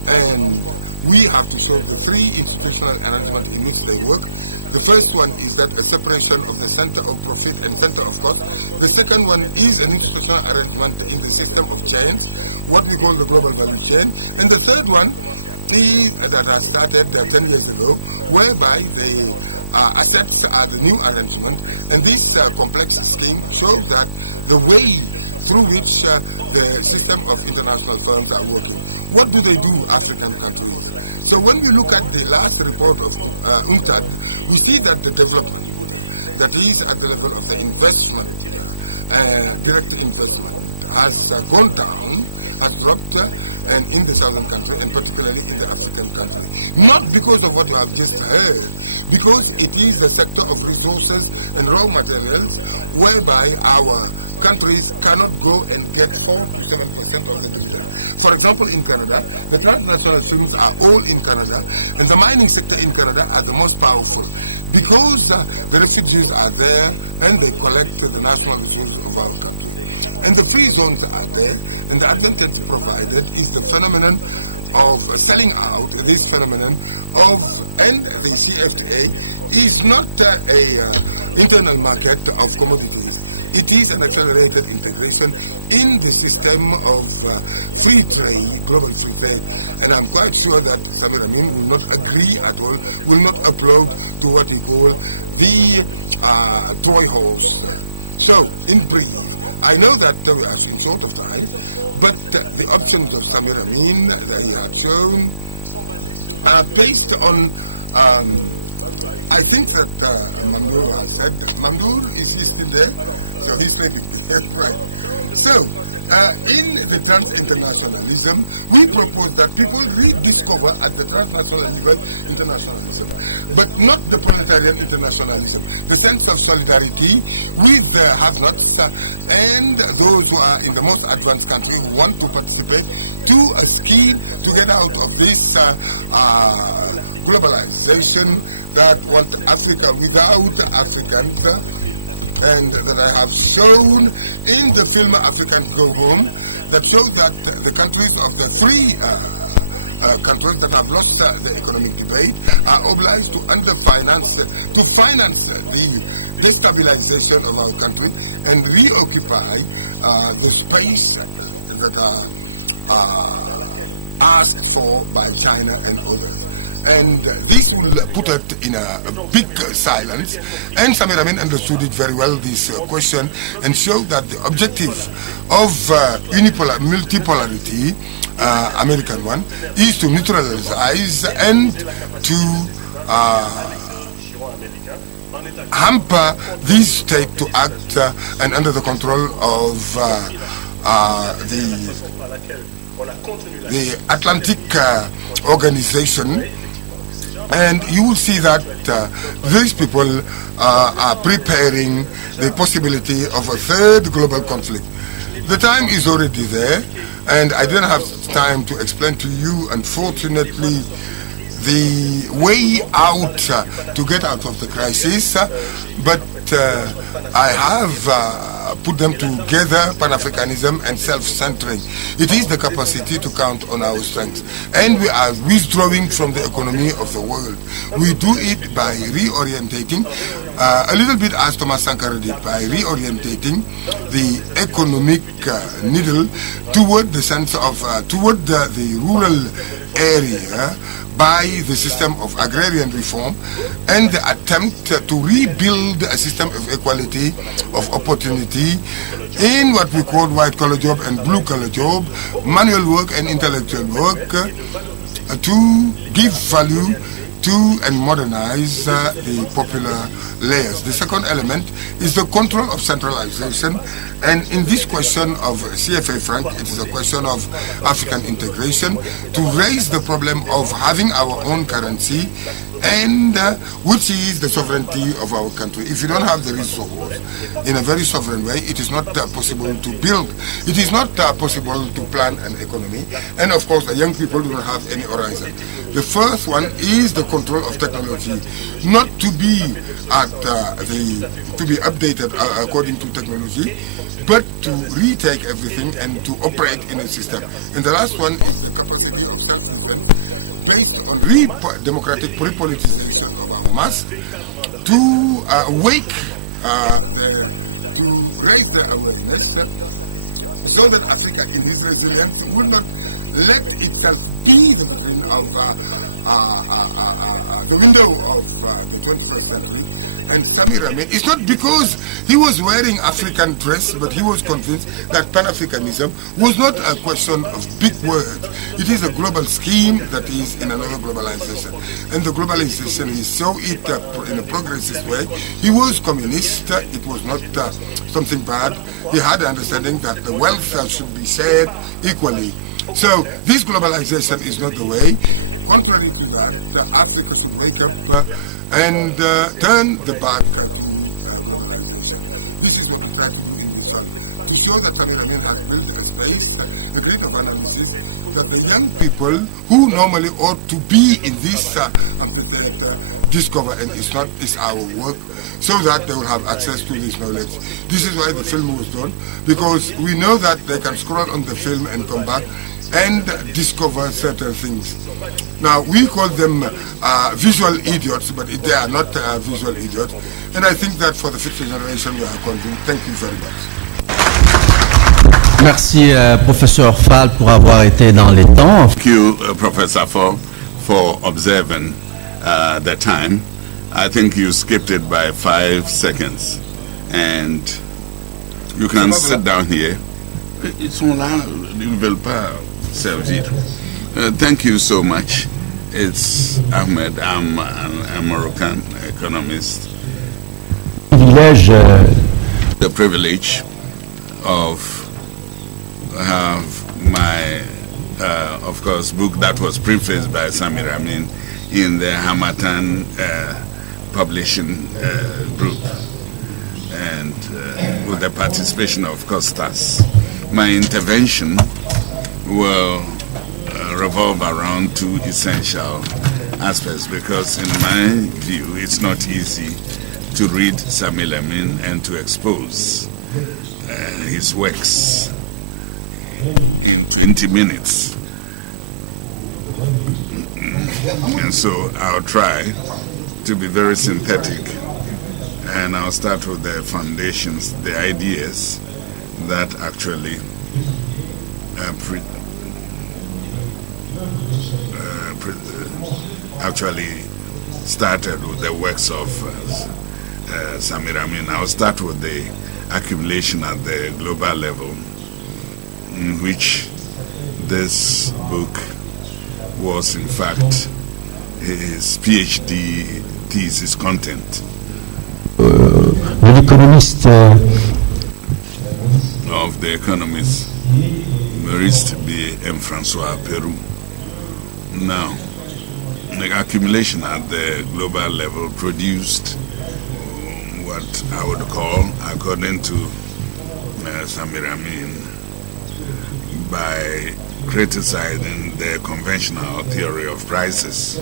and we have to show the 3 institutional arrangements in which they work. The first one is that a separation of the center of profit and center of cost. The second one is an institutional arrangement in the system of chains, what we call the global value chain. And the third one that I started 10 years ago, whereby the assets are the new arrangement, and this complex scheme shows that the way through which the system of international firms are working. What do they do, African countries? So when we look at the last report of UNCTAD, we see that the development that is at the level of the investment, direct investment, has gone down, has dropped, and in the southern country, and particularly in the African country. Not because of what you have just heard, because it is the sector of resources and raw materials, whereby our countries cannot go and get 4 to 7% of the dividend. For example, in Canada, the transnational firms are all in Canada, and the mining sector in Canada are the most powerful, because the refugees are there and they collect the national resources of our country. And the free zones are there, and the advantage provided is the phenomenon of selling out. This phenomenon of, and the CFTA is not a internal market of commodities. It is an accelerated integration in the system of free trade, global free trade. And I'm quite sure that Samir Amin will not agree at all, will not upload to what he calls the Troy horse. So, in brief, I know that we are in short of time, but the options of Samir Amin that he had shown are based on, I think that Mamdour has said, Mamdour, is he still there? So he's sleeping, right. So, in the trans-internationalism, we propose that people rediscover at the transnational level internationalism, but not the proletarian internationalism, the sense of solidarity with the have-nots and those who are in the most advanced country who want to participate to a scheme to get out of this globalization that want Africa without Africans, and that I have shown in the film African Go Home, that shows that the countries of the 3 countries that have lost the economic debate are obliged to finance the destabilization of our country and reoccupy the space that are asked for by China and others. And this will put it in a big silence. And Samir Amin understood it very well, this question, and showed that the objective of multipolarity, American one, is to neutralize and to hamper this state to act and under the control of the Atlantic organization. And you will see that these people are preparing the possibility of a third global conflict. The time is already there, and I didn't have time to explain to you, unfortunately, the way out to get out of the crisis, but I have put them together, Pan-Africanism and self-centering. It is the capacity to count on our strengths. And we are withdrawing from the economy of the world. We do it by reorientating, a little bit as Thomas Sankara did, by reorientating the economic needle toward the sense of, toward the rural area by the system of agrarian reform and the attempt to rebuild a system of equality, of opportunity in what we call white-collar job and blue-collar job, manual work and intellectual work, to give value to and modernize the popular layers. The second element is the control of centralization, and in this question of CFA franc, it is a question of African integration to raise the problem of having our own currency, and which is the sovereignty of our country. If you don't have the resource in a very sovereign way, it is not possible to build. It is not possible to plan an economy, and of course the young people do not have any horizon. The first one is the control of technology, not to be at to be updated according to technology, but to retake everything and to operate in a system. And the last one is the capacity of self-defense based on democratic pre-politicization of our mass to wake to raise their awareness so that Africa in his resilience will not let itself be the vitrine of the window of the 21st century. And Samir Amin, it's not because he was wearing African dress, but he was convinced that Pan-Africanism was not a question of big words. It is a global scheme that is in another globalization. And the globalization, he saw it in a progressive way. He was communist. It was not something bad. He had an understanding that the wealth should be shared equally. So this globalization is not the way. Contrary to that, Africa should wake up and turn the back to globalization. This is what we try to do in this film, to show that Samir Amin has built a space, a grid of analysis, that the young people who normally ought to be in this amphitheater discover, and it's our work, so that they will have access to this knowledge. This is why the film was done, because we know that they can scroll on the film and come back and discover certain things. Now, we call them visual idiots, but they are not visual idiots. And I think that for the future generation, we are convinced. Thank you very much. Merci, professeur Fall, pour avoir été dans les temps. Thank you, Professor, for observing the time. I think you skipped it by 5 seconds. And you can sit down here. Ils sont là, ils ne veulent pas servir. Thank you so much. It's Ahmed. I'm a Moroccan economist. The privilege of my, of course, book that was prefaced by Samir Amin in the Hamatan publishing group, and with the participation of Costas. My intervention will revolve around 2 essential aspects, because in my view it's not easy to read Samir Amin and to expose his works in 20 minutes. So I'll try to be very synthetic, and I'll start with the foundations, the ideas that actually started with the works of Samir Amin. I'll start with the accumulation at the global level, in which this book was in fact his PhD thesis content. De l'économiste of the economist Maurice B. M. Francois Peru. Now, the accumulation at the global level produced what I would call, according to Samir Amin, by criticizing the conventional theory of prices.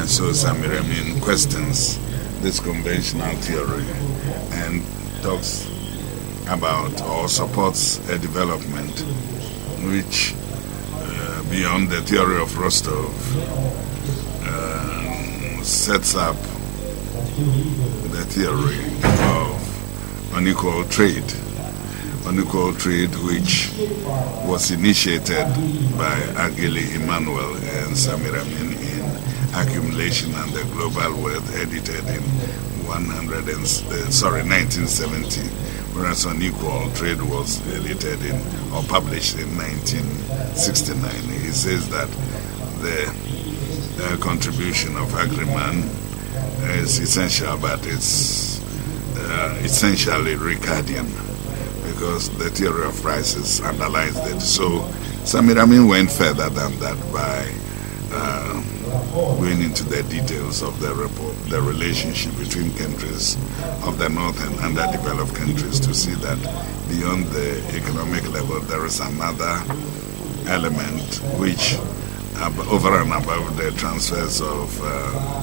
And so Samir Amin questions this conventional theory and talks about or supports a development which, beyond the theory of Rostov, sets up the theory of unequal trade. Unequal trade, which was initiated by Agili Emmanuel and Samir Amin in Accumulation and the Global Wealth, edited in 1970, whereas Unequal Trade was edited in or published in 1969. He says that the contribution of Agriman is essential, but it's essentially Ricardian, because the theory of prices underlies it. So Samir Amin went further than that by going into the details of the report, the relationship between countries of the North and underdeveloped countries, to see that beyond the economic level there is another element which, over and above the transfers of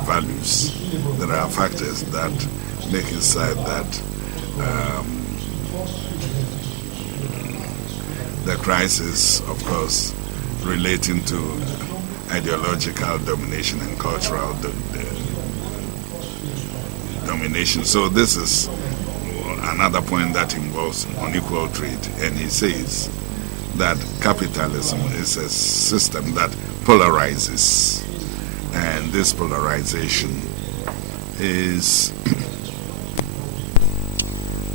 values, there are factors that make it said that the crisis, of course, relating to ideological domination and cultural domination. So this is another point that involves unequal trade. And he says that capitalism is a system that polarizes. And this polarization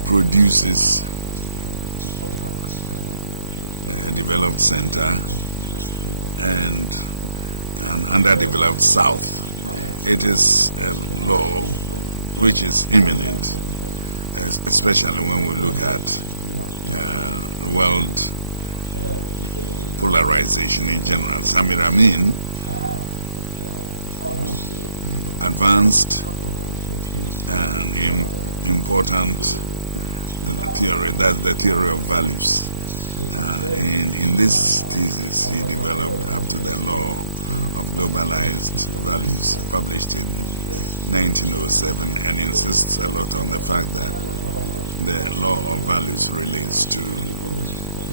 produces a developed center and an underdeveloped south. It is a law which is imminent, especially when we look at world polarization in general. Samir Amin advanced an important theory, that's the theory of values. In this thesis, he developed up to the law of globalized values, published in 1907, and insists a lot on the fact that the law of values relates to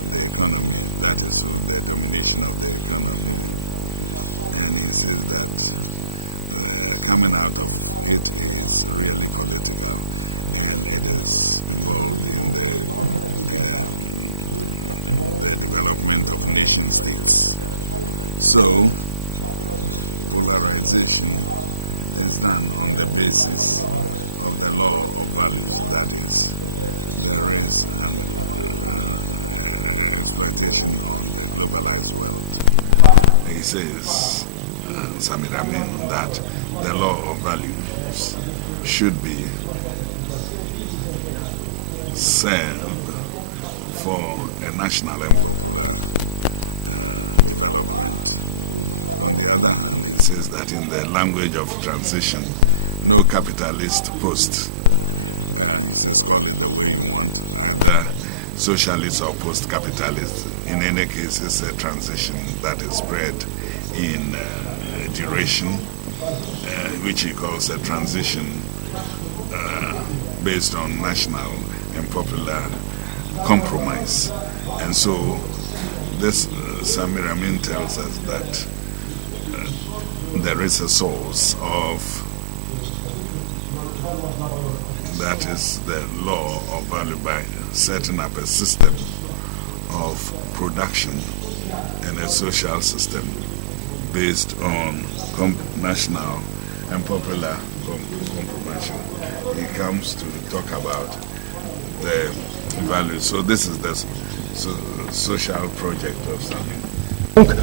the economy, that is, the domination of the economy. And he says that coming out of it is really political, and it is involved in the development of nation states. So polarization is done on the basis of the law of values. That is, there is an exploitation on the globalized world. He says, Samir Amin, that the law of values should be served for a national and popular development. On the other hand, he says that in the language of transition, no capitalist post. He says, call it the way you want, either socialist or post-capitalist. In any case, it's a transition that is spread in duration, which he calls a transition based on national and popular compromise. And so this Samir Amin tells us that there is a source of, that is the law of value by setting up a system of production and a social system based on national and popular compromission. He comes to talk about the values. So this is the social project of Samir. Donc,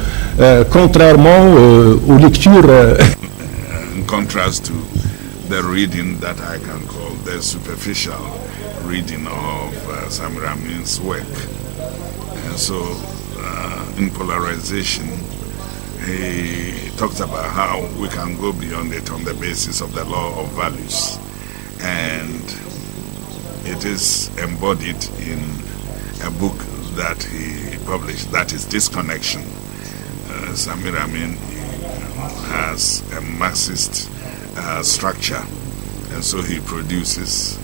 contrairement aux lectures... In contrast to the reading that I can call the superficial reading of Samir Amin's work. And so, in polarization, he talks about how we can go beyond it on the basis of the law of values. And it is embodied in a book that he published, that is Disconnection. Samir Amin has a Marxist structure, and so he produces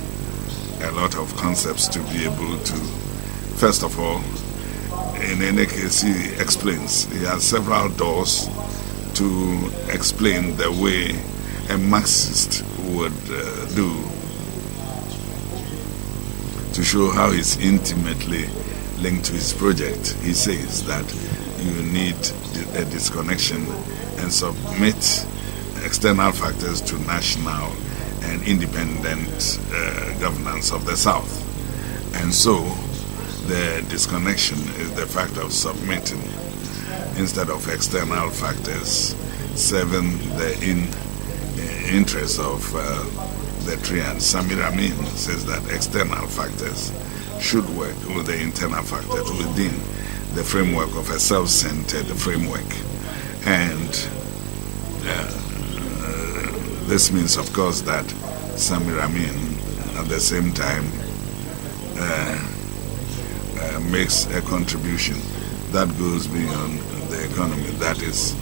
a lot of concepts to be able to, first of all, in any case, he explains. He has several doors to explain the way a Marxist would do, to show how he's intimately linked to his project. He says that you need a disconnection and submit external factors to national and independent governance of the South. And so the disconnection is the fact of submitting instead of external factors serving the interests of the treants. Samir Amin says that external factors should work with the internal factors within the framework of a self-centered framework. And this means, of course, that Samir Amin, at the same time, makes a contribution that goes beyond the economy, that is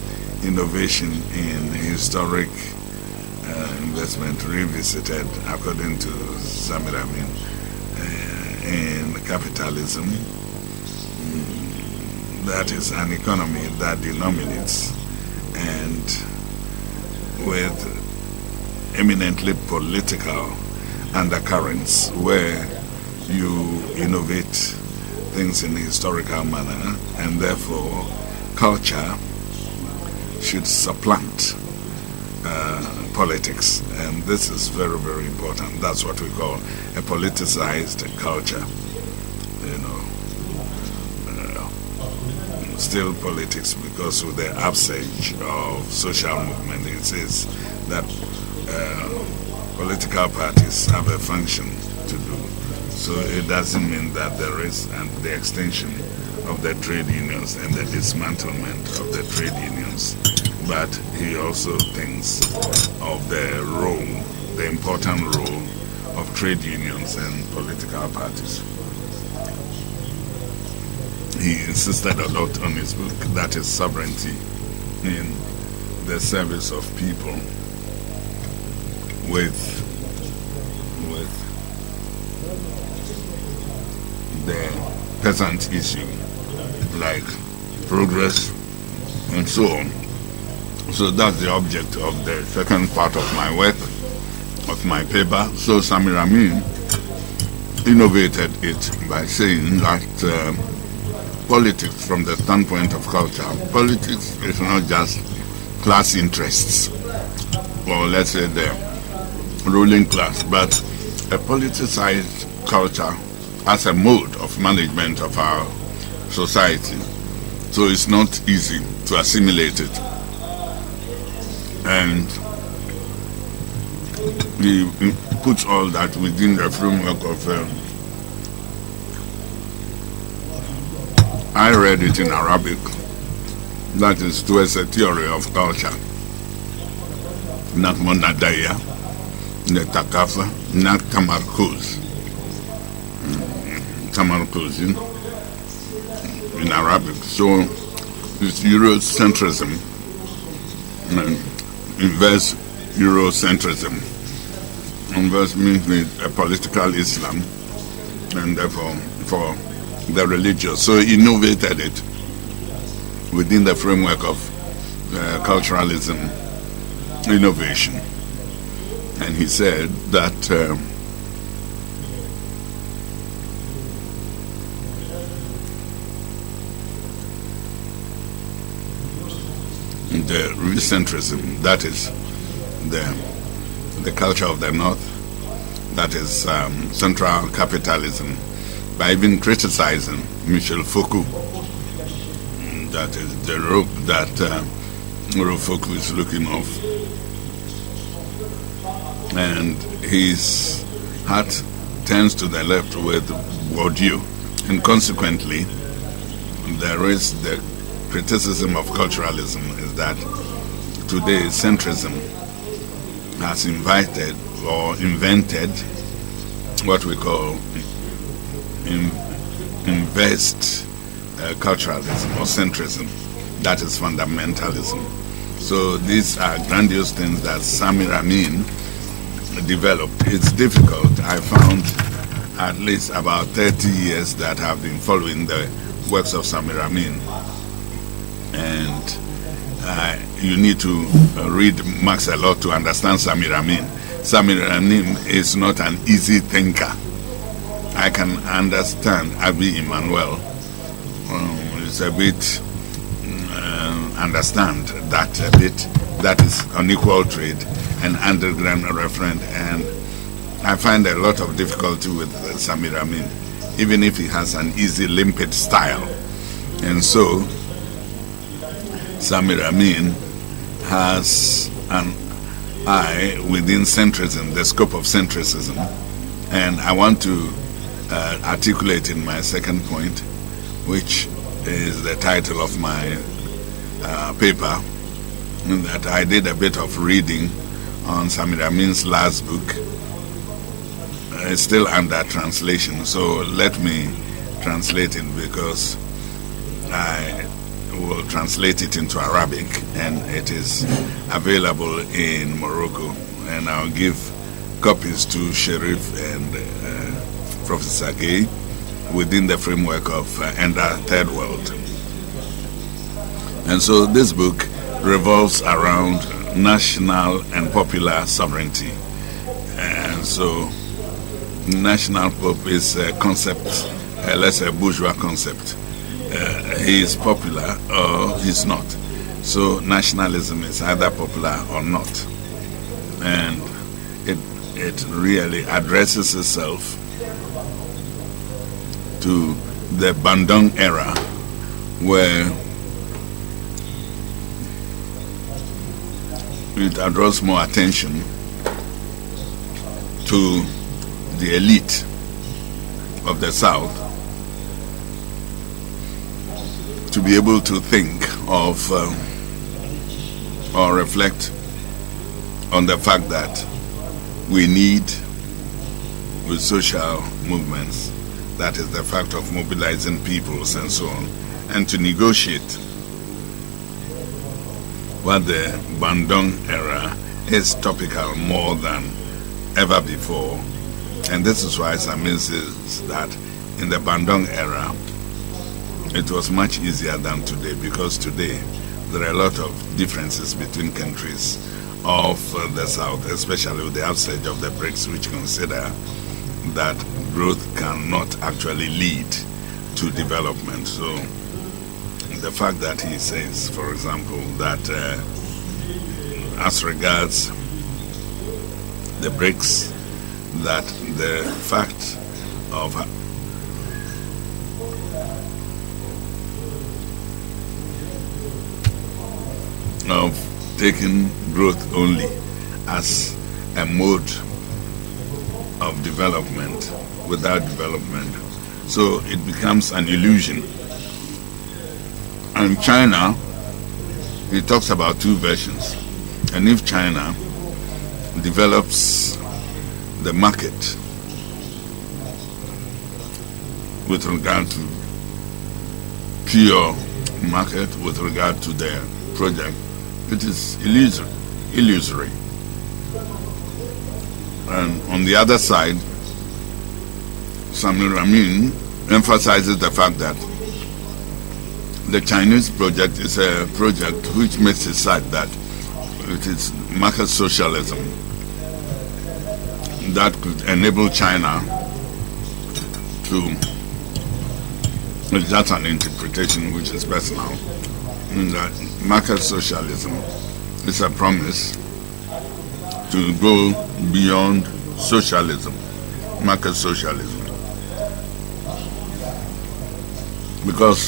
innovation in historic investment revisited, according to Samir Amin, in capitalism. That is an economy that denominates and with eminently political undercurrents, where you innovate things in a historical manner, and therefore culture should supplant politics. And this is very, very important. That's what we call a politicized culture. Still politics, because with the upsurge of social movement, it says that political parties have a function to do. So it doesn't mean that there is the extension of the trade unions and the dismantlement of the trade unions. But he also thinks of the role, the important role of trade unions and political parties. He insisted a lot on his book, that is Sovereignty in the Service of People, with the peasant issue, like progress and so on. So that's the object of the second part of my work, of my paper. So Samir Amin innovated it by saying that politics from the standpoint of culture, politics is not just class interests, or let's say the ruling class, but a politicized culture as a mode of management of our society. So it's not easy to assimilate it. And we put all that within the framework of I read it in Arabic. That is towards a theory of culture. Not monadaya, not takafa, not tamarkuz. Tamarkuz in Arabic. So it's Eurocentrism, inverse Eurocentrism. Inverse means a political Islam, and therefore for the religious. So he innovated it within the framework of culturalism innovation. And he said that the recentrism, that is the culture of the North, that is central capitalism, by even criticizing Michel Foucault. That is the rope that Foucault is looking off. And his heart turns to the left with Bourdieu. And consequently, there is the criticism of culturalism is that today centrism has invited or invented what we call invest culturalism or centrism. That is fundamentalism. So these are grandiose things that Samir Amin developed. It's difficult. I found at least about 30 years that have been following the works of Samir Amin. And you need to read Marx a lot to understand Samir Amin. Samir Amin is not an easy thinker. I can understand Abi Emmanuel. It's a bit, understand that a bit, that is unequal trade and underground referent. And I find a lot of difficulty with Samir Amin, even if he has an easy, limpid style. And so, Samir Amin has an eye within centrism, the scope of centricism. And I want to articulate in my second point, which is the title of my paper, that I did a bit of reading on Samir Amin's last book. It's still under translation, so let me translate it because I will translate it into Arabic, and it is available in Morocco, and I'll give copies to Sharif and Professor Gay within the framework of Ender Third World. And so this book revolves around national and popular sovereignty. And so national pop is a concept, let's say a bourgeois concept. He is popular or he's not. So nationalism is either popular or not. And it really addresses itself to the Bandung era, where it draws more attention to the elite of the South to be able to think of or reflect on the fact that we need, with social movements, that is the fact of mobilizing peoples and so on, and to negotiate what the Bandung era is topical more than ever before. And this is why Samir says that in the Bandung era, it was much easier than today, because today there are a lot of differences between countries of the South, especially with the upsurge of the BRICS, which consider that growth cannot actually lead to development. So the fact that he says, for example, that as regards the BRICS, that the fact of taking growth only as a mode of development without development, so it becomes an illusion. And China, he talks about two versions. And if China develops the market with regard to pure market, with regard to their project, it is illusory. And on the other side, Samir Amin emphasizes the fact that the Chinese project is a project which makes it sad that it is market socialism that could enable China to, that's an interpretation which is personal, that market socialism is a promise to go beyond socialism, market socialism. Because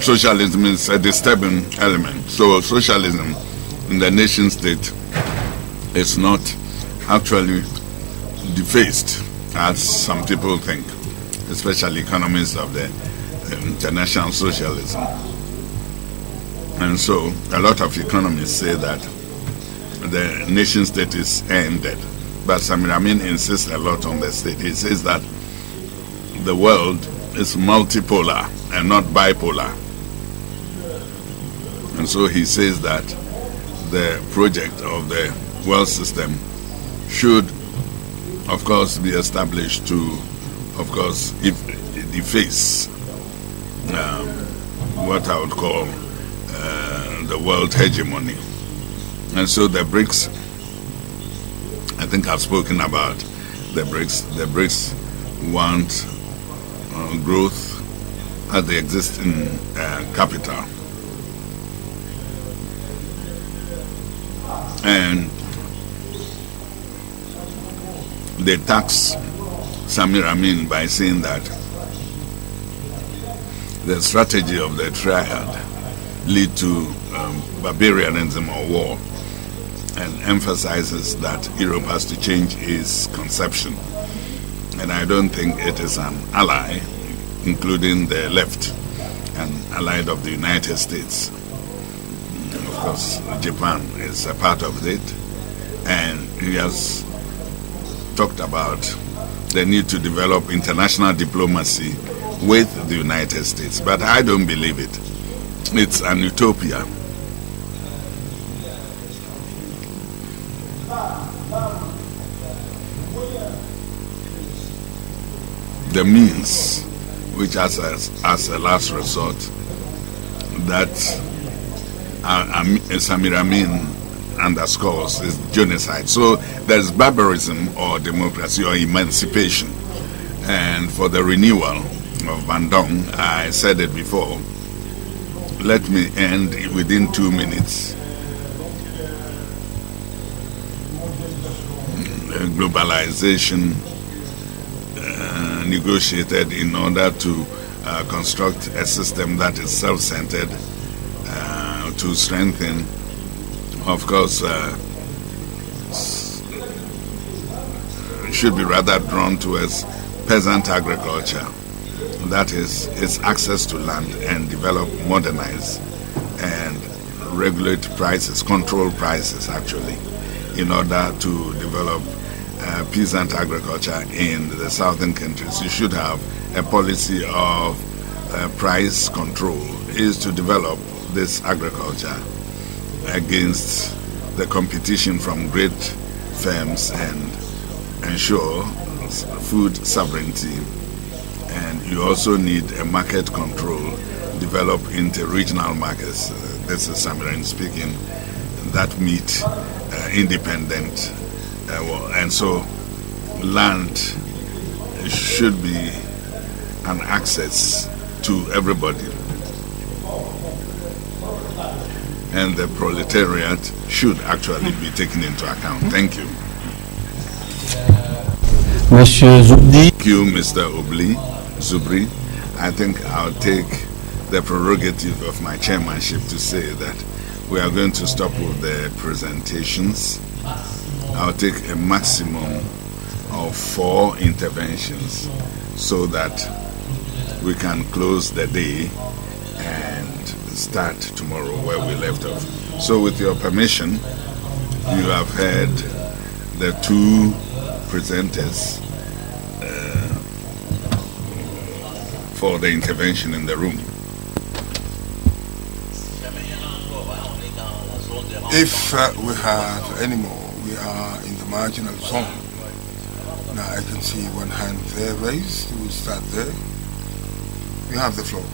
socialism is a disturbing element. So socialism in the nation state is not actually defaced, as some people think, especially economists of the international socialism. And so a lot of economists say that the nation state is ended. But Samir Amin insists a lot on the state. He says that the world is multipolar and not bipolar. And so he says that the project of the world system should, of course, be established to, of course, deface what I would call the world hegemony. And so the BRICS, I think I've spoken about the BRICS. The BRICS want growth as they exist in capital. And they tax Samir Amin by saying that the strategy of the triad lead to barbarianism or war, and emphasizes that Europe has to change its conception. And I don't think it is an ally, including the left, and allied of the United States. And of course, Japan is a part of it. And he has talked about the need to develop international diplomacy with the United States. But I don't believe it. It's an utopia. The means, which as a last resort, that Samir Amin underscores is genocide. So there's barbarism or democracy or emancipation. And for the renewal of Bandung, I said it before, let me end within 2 minutes. Globalization negotiated in order to construct a system that is self-centered, to strengthen, of course, should be rather drawn towards peasant agriculture. That is, its access to land and develop, modernize, and regulate prices, control prices actually, in order to develop peasant agriculture in the southern countries. You should have a policy of price control, is to develop this agriculture against the competition from great firms and ensure food sovereignty. And you also need a market control, develop into regional markets. This is Samir speaking, that meet independent. And so land should be an access to everybody. And the proletariat should actually be taken into account. Thank you. Monsieur Zubdi. Thank you, Mr. Zubri. I think I'll take the prerogative of my chairmanship to say that we are going to stop with the presentations. I'll take a maximum of 4 interventions so that we can close the day and start tomorrow where we left off. So with your permission, you have heard the 2 presenters for the intervention in the room. If we have any more, we are in the marginal zone. Now I can see one hand there raised. We start there. You have the floor.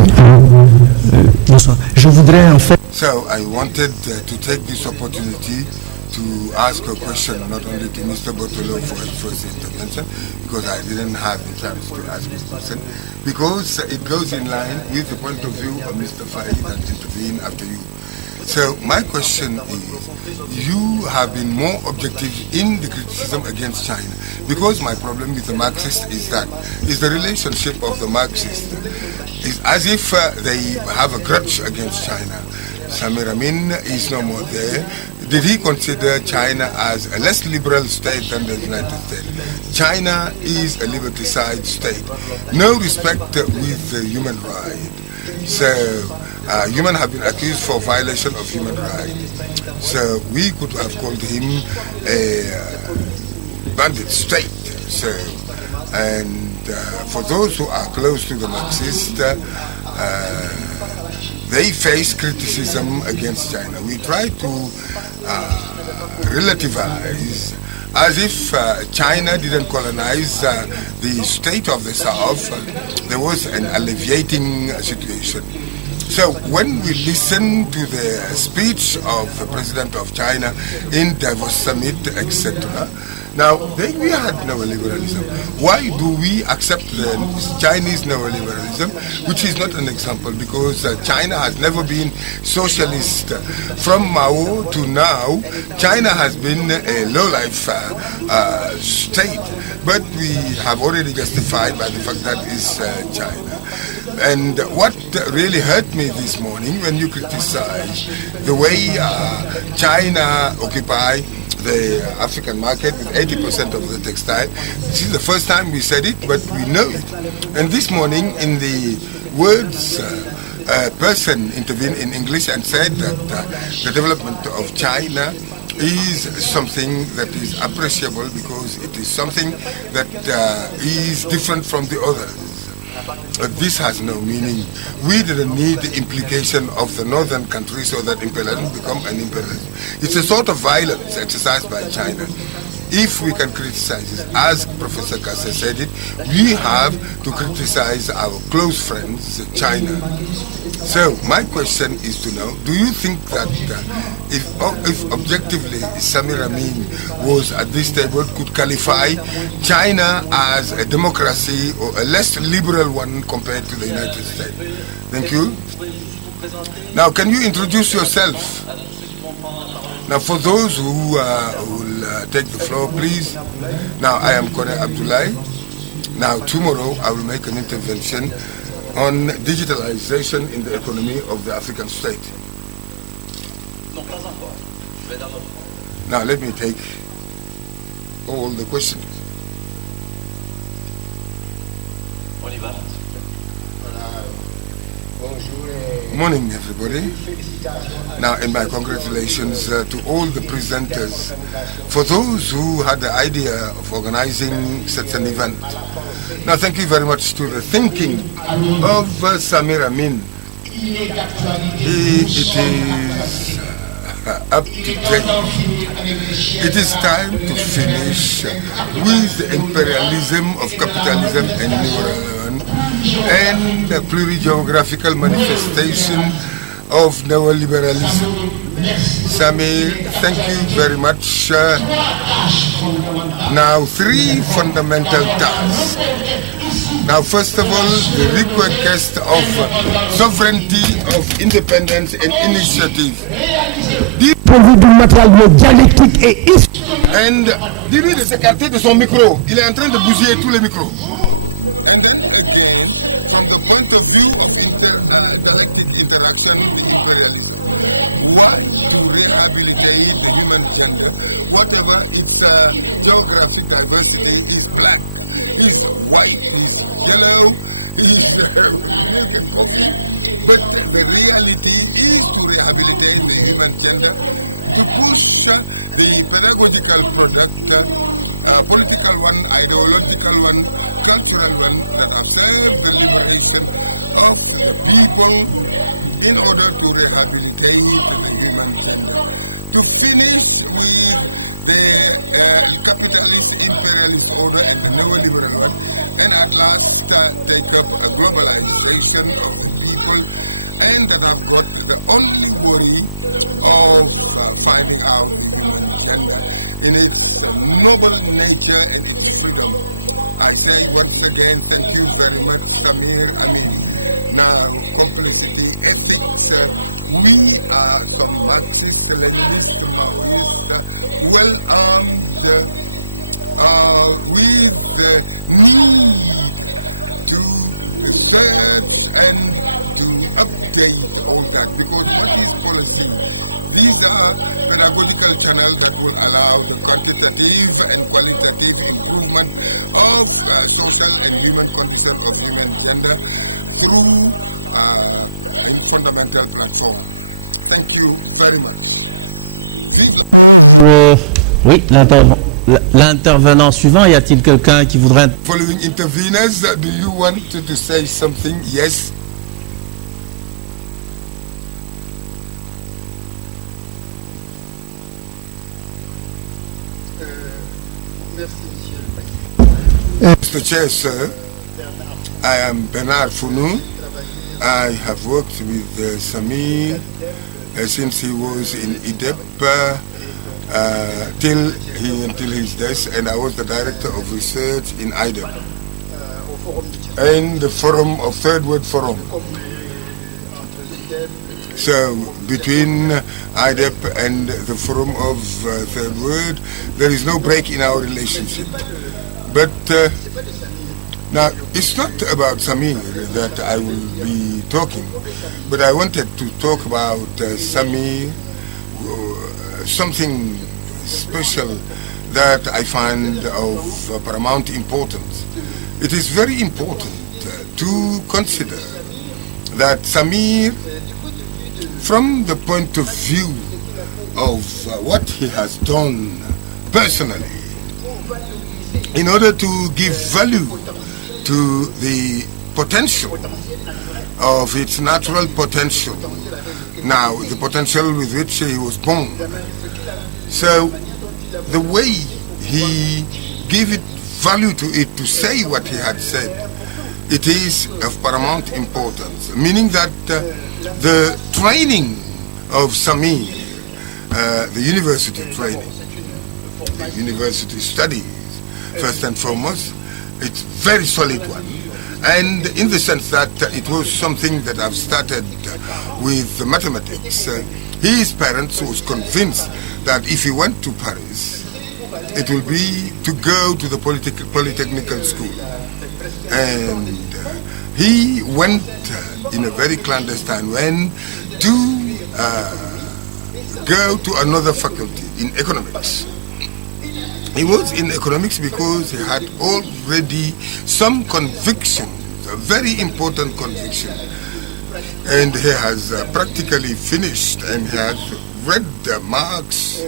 avec toi. Bonsoir. Je voudrais en fait... So I wanted to take this opportunity to ask a question not only to Mr. Bottolo for his first intervention, because I didn't have the chance to ask this question, because it goes in line with the point of view of Mr. Faye that intervened after you. So my question is, you have been more objective in the criticism against China, because my problem with the Marxists is the relationship of the Marxists. It's as if they have a grudge against China. Samir Amin is no more there. Did he consider China as a less liberal state than the United States? China is a liberticide state. No respect with human rights. So humans have been accused for violation of human rights. So we could have called him a bandit state. So, and for those who are close to the Marxists, they face criticism against China. We try to relativize as if China didn't colonize the state of the South. There was an alleviating situation. So when we listen to the speech of the President of China in Davos Summit, etc., now we had neoliberalism. Why do we accept the Chinese neoliberalism, which is not an example, because China has never been socialist. From Mao to now, China has been a low-life state, but we have already justified by the fact that it's China. And what really hurt me this morning when you criticize the way China occupy the African market with 80% of the textile. This is the first time we said it, but we know it. And this morning in the words, a person intervened in English and said that the development of China is something that is appreciable because it is something that is different from the others. But this has no meaning. We didn't need the implication of the northern countries so that imperialism become an imperialism. It's a sort of violence exercised by China. If we can criticize it, as Professor Kassa said it, we have to criticize our close friends, China. So my question is to know, do you think that if objectively Samir Amin was at this table, could qualify China as a democracy or a less liberal one compared to the United States? Thank you. Now, can you introduce yourself? Now, for those who will take the floor, please. Now, I am Kone Abdullahi. Now, tomorrow I will make an intervention on digitalization in the economy of the African state. Now, let me take all the questions. Morning, everybody. Now, and my congratulations to all the presenters. For those who had the idea of organizing such an event. Now, thank you very much to the thinking of Samir Amin. It is up to date. It is time to finish with the imperialism of capitalism and the plurigeographical manifestation of neoliberalism. Samir, thank you very much. Now, three fundamental tasks. Now, first of all, the reconquest of sovereignty, of independence and initiative. Point de vue du matérialisme dialectique et And dis-lui de s'écarter de son micro. Il est en train de bousiller tous les micros. And then again, from the point of view of dialectic interaction, the imperialism. Why to rehabilitate the human gender, whatever its geographic diversity is black, is white, is yellow, is milk and coffee, but the reality is to rehabilitate the human gender, to push the pedagogical product, political one, ideological one, cultural one, that have served the liberation of the people in order to rehabilitate the human gender. to finish with the capitalist imperialist order and the neoliberal one, and at last take up a globalization of the people, and that have got the only worry of finding out the human gender in its noble nature and its freedom. I say once again, thank you very much, Samir, Amin. Now, complicity, ethics, we are some Marxist, Leninist, Maoist, well armed, with the need to search and to update all that, because what is policy? These are pedagogical channels that will allow the quantitative and qualitative improvement of social and human condition of human gender through a fundamental platform. Thank you very much. Vive la... Oui, l'intervenant suivant, y a-t-il quelqu'un qui voudrait... Following interveners, do you want to say something? Yes. Mr. Chair, sir, I am Bernard Founou. I have worked with Samir since he was in IDEP till his death, and I was the director of research in IDEP and the forum of Third World Forum. So between IDEP and the forum of Third World, there is no break in our relationship. But now, it's not about Samir that I will be talking, but I wanted to talk about Samir, something special that I find of paramount importance. It is very important to consider that Samir, from the point of view of what he has done personally, in order to give value to the potential of its natural potential, now the potential with which he was born. So the way he gave it value to it, to say what he had said, it is of paramount importance, meaning that the training of Samir, the university training, the university studies, first and foremost, it's very solid one. And in the sense that it was something that I've started with mathematics. His parents was convinced that if he went to Paris, it will be to go to the polytechnical school. And he went in a very clandestine way to go to another faculty in economics. He was in economics because he had already some conviction, a very important conviction. And he has practically finished, and he has read Marx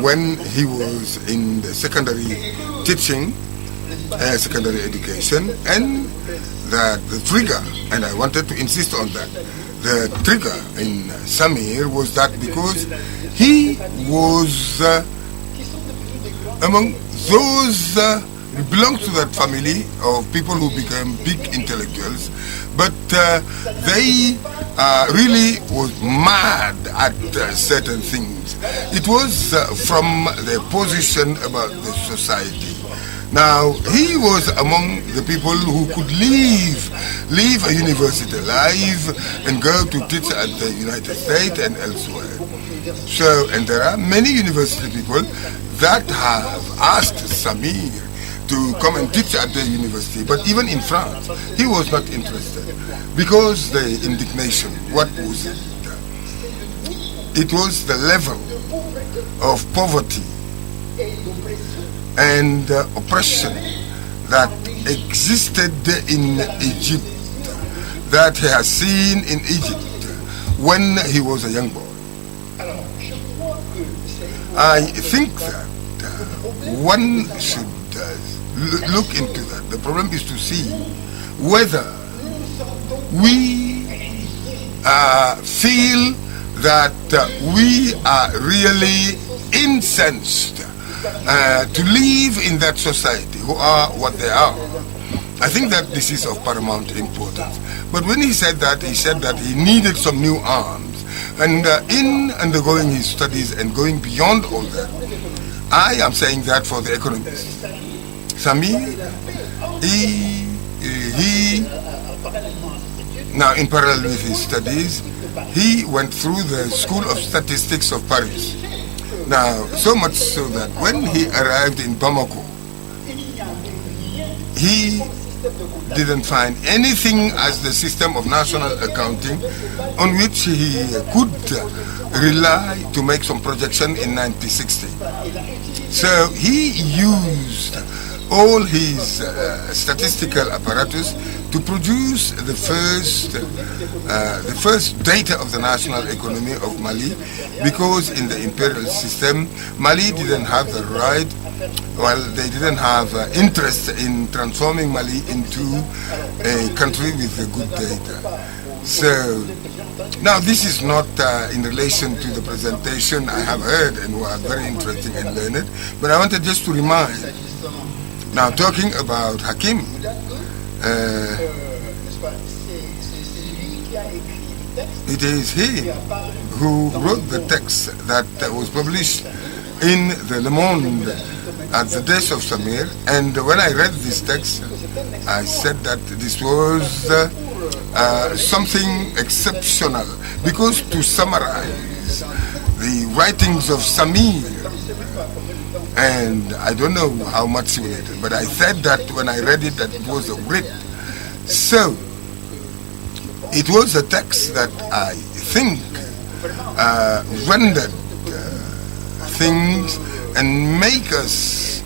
when he was in the secondary teaching, secondary education, and that the trigger, and I wanted to insist on that, the trigger in Samir was that because he was among those who belonged to that family of people who became big intellectuals, but they really was mad at certain things. It was from their position about the society. Now, he was among the people who could leave a university life and go to teach at the United States and elsewhere. So, and there are many university people that have asked Samir to come and teach at the university, but even in France, he was not interested because the indignation, what was it? It was the level of poverty and oppression that existed in Egypt, that he has seen in Egypt when he was a young boy. I think that one should look into that. The problem is to see whether we feel that we are really incensed to live in that society who are what they are. I think that this is of paramount importance. But when he said that he needed some new arms. And in undergoing his studies and going beyond all that, I am saying that for the economists. Samir, he now in parallel with his studies, he went through the School of Statistics of Paris. Now, so much so that when he arrived in Bamako, he didn't find anything as the system of national accounting on which he could rely to make some projection in 1960. So he used all his statistical apparatus to produce the first data of the national economy of Mali, because in the imperial system, Mali didn't have the right, well, they didn't have interest in transforming Mali into a country with good data. So, now this is not in relation to the presentation I have heard and who are very interested and learned, but I wanted just to remind, now talking about Hakim, it is he who wrote the text that was published in the Le Monde at the death of Samir, and when I read this text, I said that this was something exceptional, because to summarize the writings of Samir, and I don't know how much he related, but I said that when I read it that it was a great. So, it was a text that I think rendered things and make us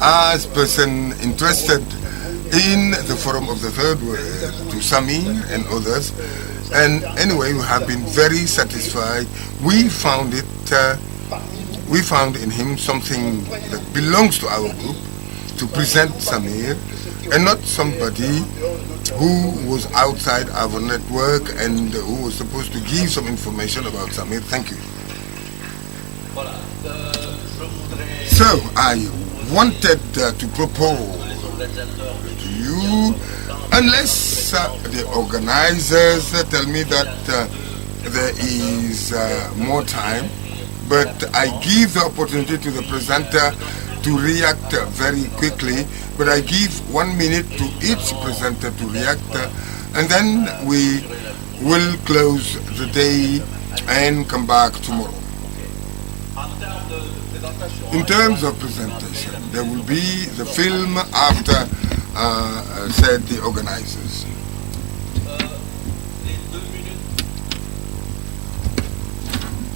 as person interested in the Forum of the Third World, to Samir and others. And anyway, we have been very satisfied. We found in him something that belongs to our group, to present Samir, and not somebody who was outside our network and who was supposed to give some information about Samir. Thank you. So, I wanted to propose to you, unless the organizers tell me that there is more time, but I give the opportunity to the presenter to react very quickly, but I give 1 minute to each presenter to react, and then we will close the day and come back tomorrow. In terms of presentation, there will be the film after said the organizers.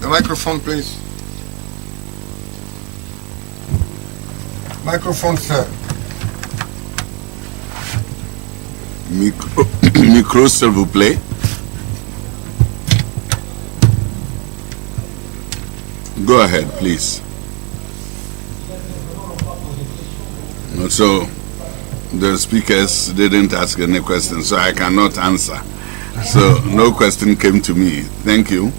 The microphone, please. Microphone, sir. Micro, s'il vous plaît. Go ahead, please. So, the speakers didn't ask any questions, so I cannot answer. So, no question came to me. Thank you.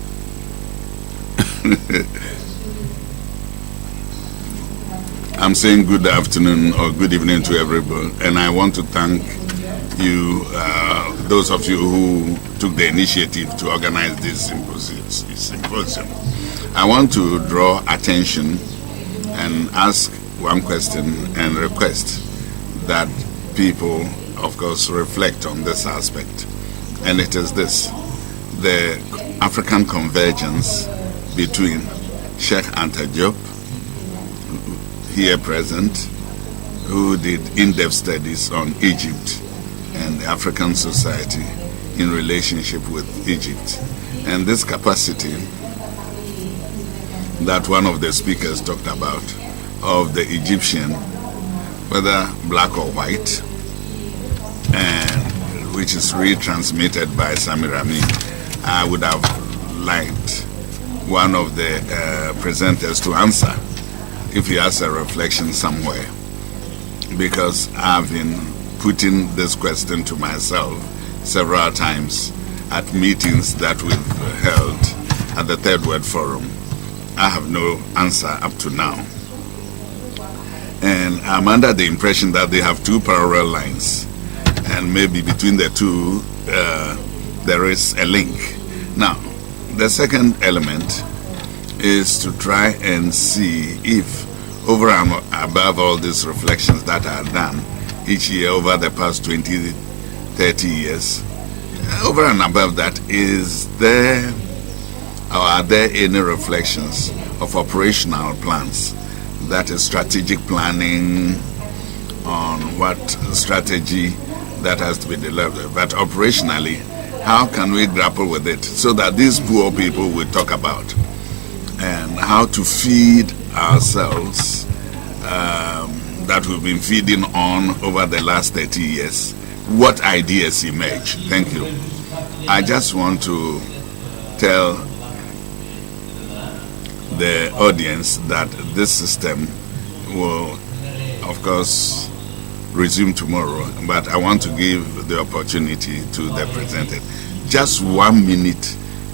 I'm saying good afternoon or good evening to everybody, and I want to thank you, those of you who took the initiative to organize this symposium. I want to draw attention and ask one question and request that people, of course, reflect on this aspect. And it is this: the African convergence between Sheikh Anta Diop, here present, who did in-depth studies on Egypt and the African society in relationship with Egypt. And this capacity that one of the speakers talked about, of the Egyptian, whether black or white, and which is retransmitted by Samir Amin. I would have liked one of the presenters to answer if he has a reflection somewhere, because I've been putting this question to myself several times at meetings that we've held, at the Third World Forum. I have no answer up to now. And I'm under the impression that they have two parallel lines, and maybe between the two there is a link. Now, the second element is to try and see if, over and above all these reflections that are done each year over the past 20, 30 years, over and above that, is there or are there any reflections of operational plans? That is strategic planning on what strategy that has to be delivered. But operationally, how can we grapple with it so that these poor people we talk about and how to feed ourselves that we've been feeding on over the last 30 years, what ideas emerge? Thank you. I just want to tell the audience that this system will, of course, resume tomorrow, but I want to give the opportunity to the presenter. Just 1 minute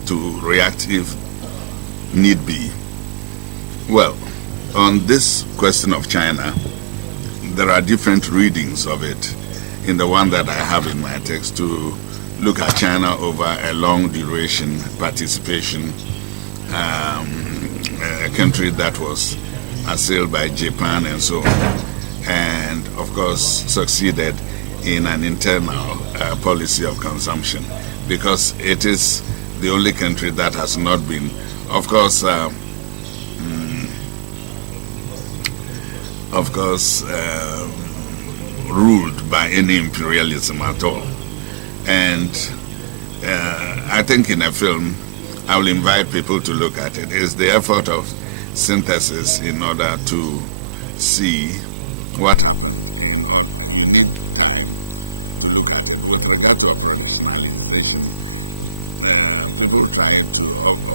to react if need be. Well, on this question of China, there are different readings of it. In the one that I have in my text, to look at China over a long duration participation, a country that was assailed by Japan and so on, and of course succeeded in an internal policy of consumption, because it is the only country that has not been, of course, ruled by any imperialism at all. And I think in a film, I will invite people to look at it. It's the effort of synthesis in order to see what happened. You need time to look at it. With regard to operationalization, people try to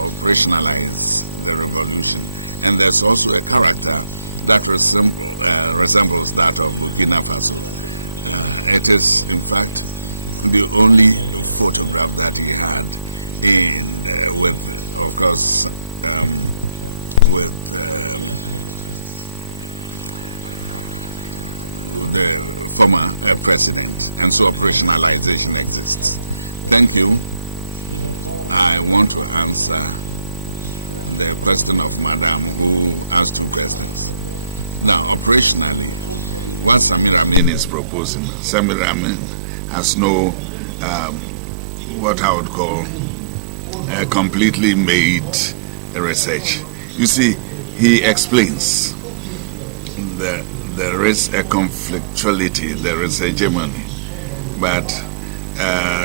operationalize the revolution. And there's also a character that resembles that of Burkina Faso. It is, in fact, the only photograph that he had with, of course, with the former president, and so operationalization exists. Thank you. I want to answer the question of Madam, who asked two questions. Now, operationally, what Samir Amin is proposing, Samir Amin has no, what I would call, completely made research. You see, he explains that there is a conflictuality, there is hegemony, but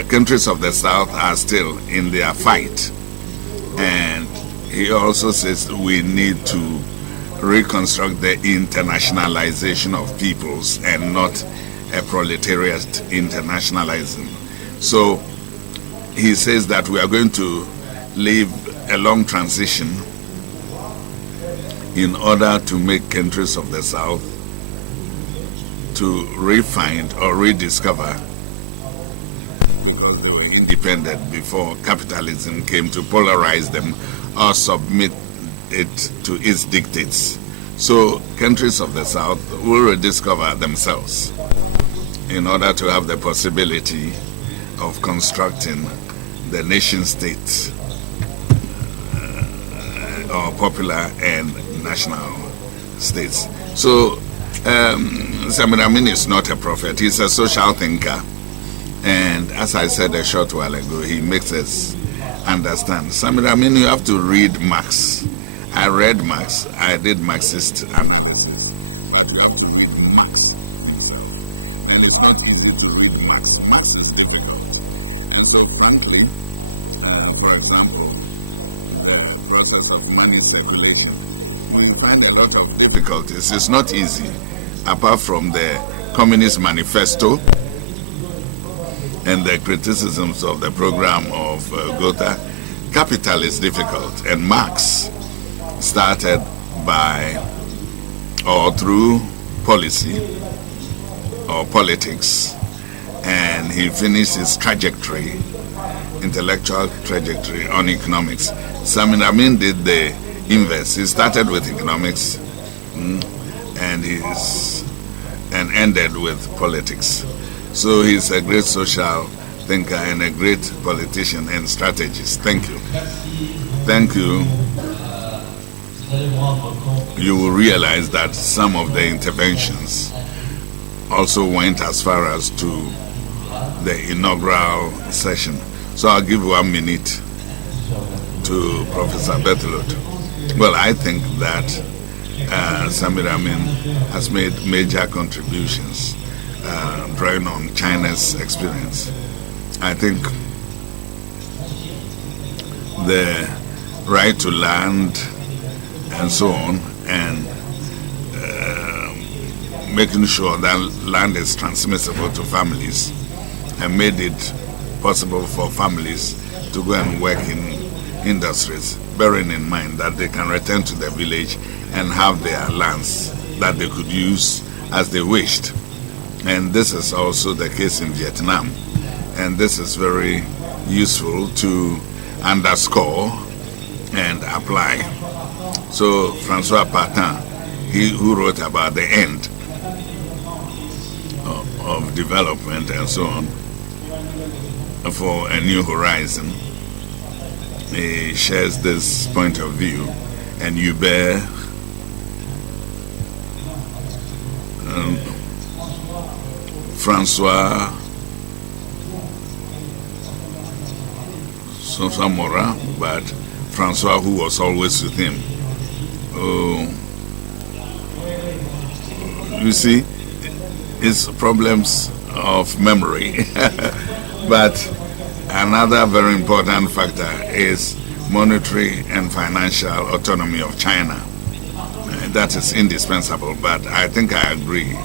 countries of the South are still in their fight. And he also says we need to reconstruct the internationalization of peoples and not a proletariat internationalizing. So he says that we are going to live a long transition in order to make countries of the South to re-find or rediscover, because they were independent before capitalism came to polarize them or submit it to its dictates. So countries of the South will rediscover themselves in order to have the possibility of constructing the nation state, or popular and national states. So Samir Amin is not a prophet, he's a social thinker. And as I said a short while ago, he makes us understand. Samir Amin, you have to read Marx. I read Marx, I did Marxist analysis, but you have to read Marx himself. And it's not easy to read Marx. Marx is difficult. And so frankly, for example, the process of money circulation, we find a lot of difficulties. It's not easy, apart from the Communist Manifesto and the criticisms of the program of Gotha. Capital is difficult, and Marx started by or through policy or politics, and he finished his trajectory, intellectual trajectory, on economics. Amin did the inverse. He started with economics and ended with politics. So he's a great social thinker and a great politician and strategist. Thank you. Thank you. You will realize that some of the interventions also went as far as to the inaugural session. So I'll give 1 minute to Professor Berthelot. Well, I think that Samir Amin has made major contributions drawing on China's experience. I think the right to land and so on, and making sure that land is transmissible to families, and made it possible for families to go and work in industries, bearing in mind that they can return to their village and have their lands that they could use as they wished. And this is also the case in Vietnam. And this is very useful to underscore and apply. So Francois Patin, who wrote about the end of development and so on, for a new horizon, he shares this point of view, and Hubert Francois Mora, but Francois, who was always with him. You see, it's problems of memory. But another very important factor is monetary and financial autonomy of China. That is indispensable, but I think I agree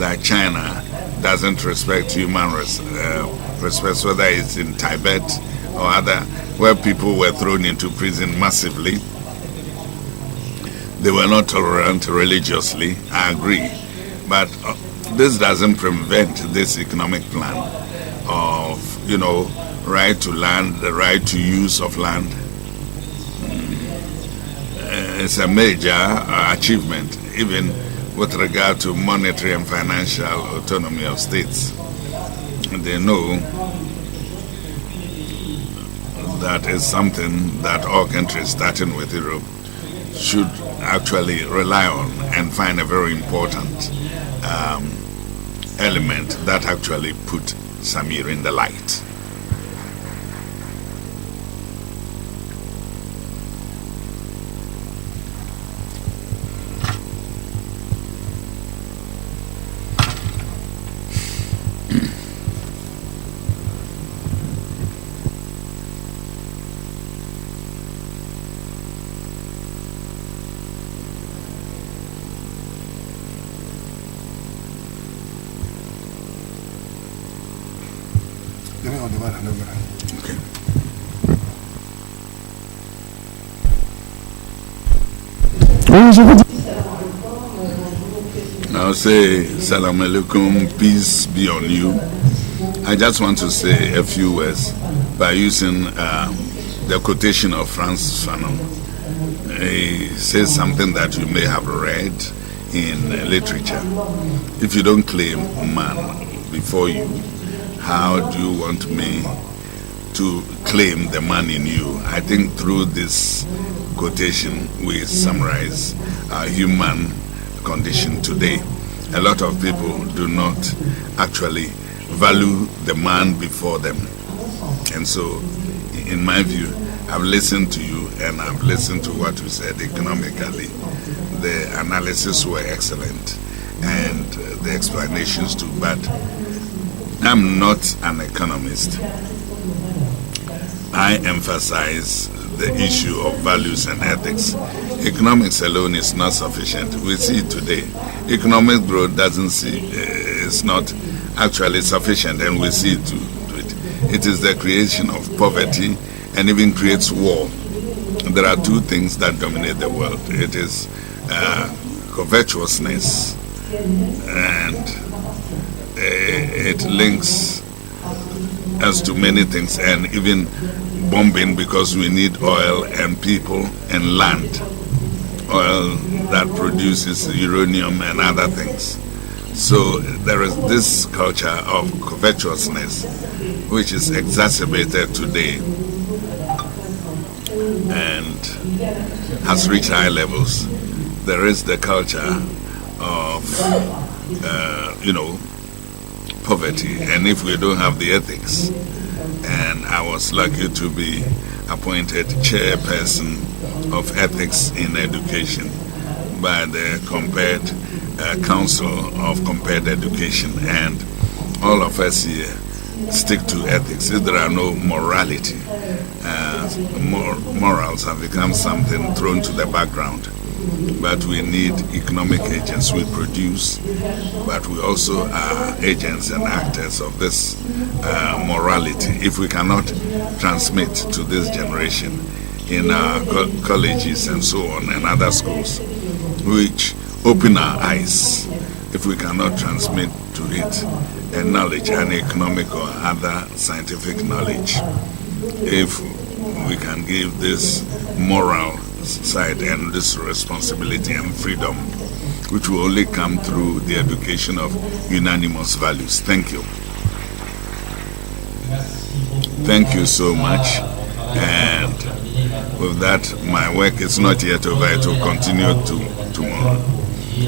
that China doesn't respect human respect, whether it's in Tibet or other, where people were thrown into prison massively. They were not tolerant religiously, I agree. But this doesn't prevent this economic plan of, right to land, the right to use of land. It's a major achievement, even with regard to monetary and financial autonomy of states. And they know that is something that all countries, starting with Europe, should actually rely on and find a very important element that actually put Samir in the light. Oui, je vous dis. I'll say, Salam alaikum, peace be on you. I just want to say a few words by using the quotation of Francis Fanon. He says something that you may have read in literature. If you don't claim man before you, how do you want me to claim the man in you? I think through this quotation, we summarize our human condition today. A lot of people do not actually value the man before them. And so, in my view, I've listened to you and I've listened to what you said economically. The analysis were excellent and the explanations too, but I'm not an economist. I emphasize the issue of values and ethics. Economics alone is not sufficient. We see it today. Economic growth is not actually sufficient, and we see it to it. It is the creation of poverty and even creates war. There are two things that dominate the world. It is covetousness, and it links us to many things, and even bombing because we need oil and people and land. Oil that produces uranium and other things. So there is this culture of covetousness which is exacerbated today and has reached high levels. There is the culture of, poverty, and if we don't have the ethics, and I was lucky to be appointed chairperson of ethics in education by the compared Council of Compared Education, and all of us here stick to ethics. If there are no morality, morals have become something thrown to the background. But we need economic agents. We produce, but we also are agents and actors of this morality. If we cannot transmit to this generation in our colleges and so on and other schools, which open our eyes, if we cannot transmit to it a knowledge, an economic or other scientific knowledge, if we can give this moral side and this responsibility and freedom, which will only come through the education of unanimous values. Thank you. Thank you so much. And with that, my work is not yet over. It will continue tomorrow.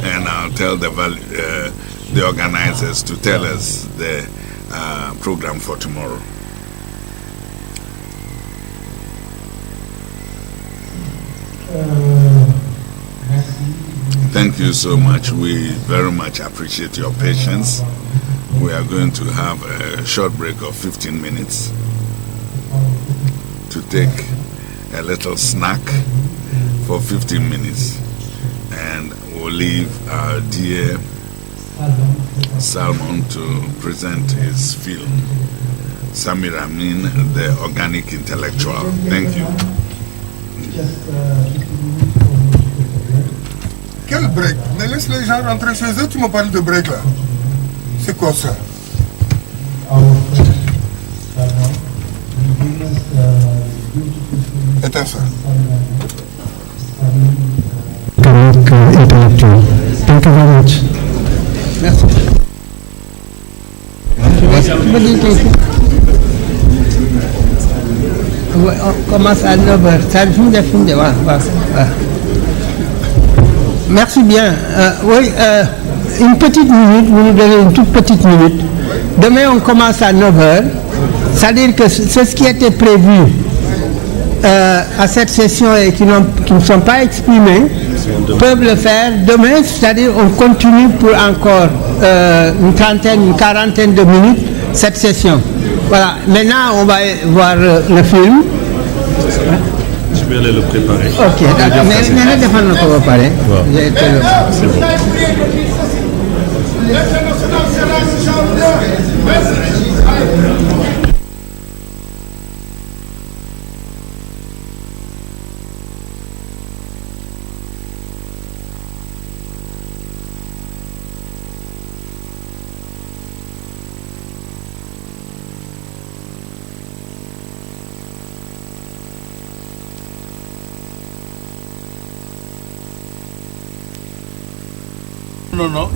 And I'll tell the organizers to tell us the program for tomorrow. Thank you so much. We very much appreciate your patience. We are going to have a short break of 15 minutes to take a little snack for 15 minutes, and we'll leave our dear Salmon to present his film, Samir Amin, the organic intellectual. Thank you. Quel break? Mais laisse les gens rentrer chez eux, tu me parles de break là. C'est quoi ça? Éteins ça. Organic intellectual. Thank you very much. Merci. Tu veux dire quelque chose? On commence à 9h. Ça finit, voilà. Merci bien. Oui, une petite minute, vous nous donnez une toute petite minute. Demain, on commence à 9h. C'est-à-dire que c'est ce qui était prévu à cette session et qui ne sont pas exprimés peuvent le faire demain. C'est-à-dire on continue pour encore une quarantaine de minutes cette session. Voilà. Maintenant, on va voir le film. Je vais aller le préparer. Ok, d'accord. Mais ne défendre pas préparer. C'est bon. Non.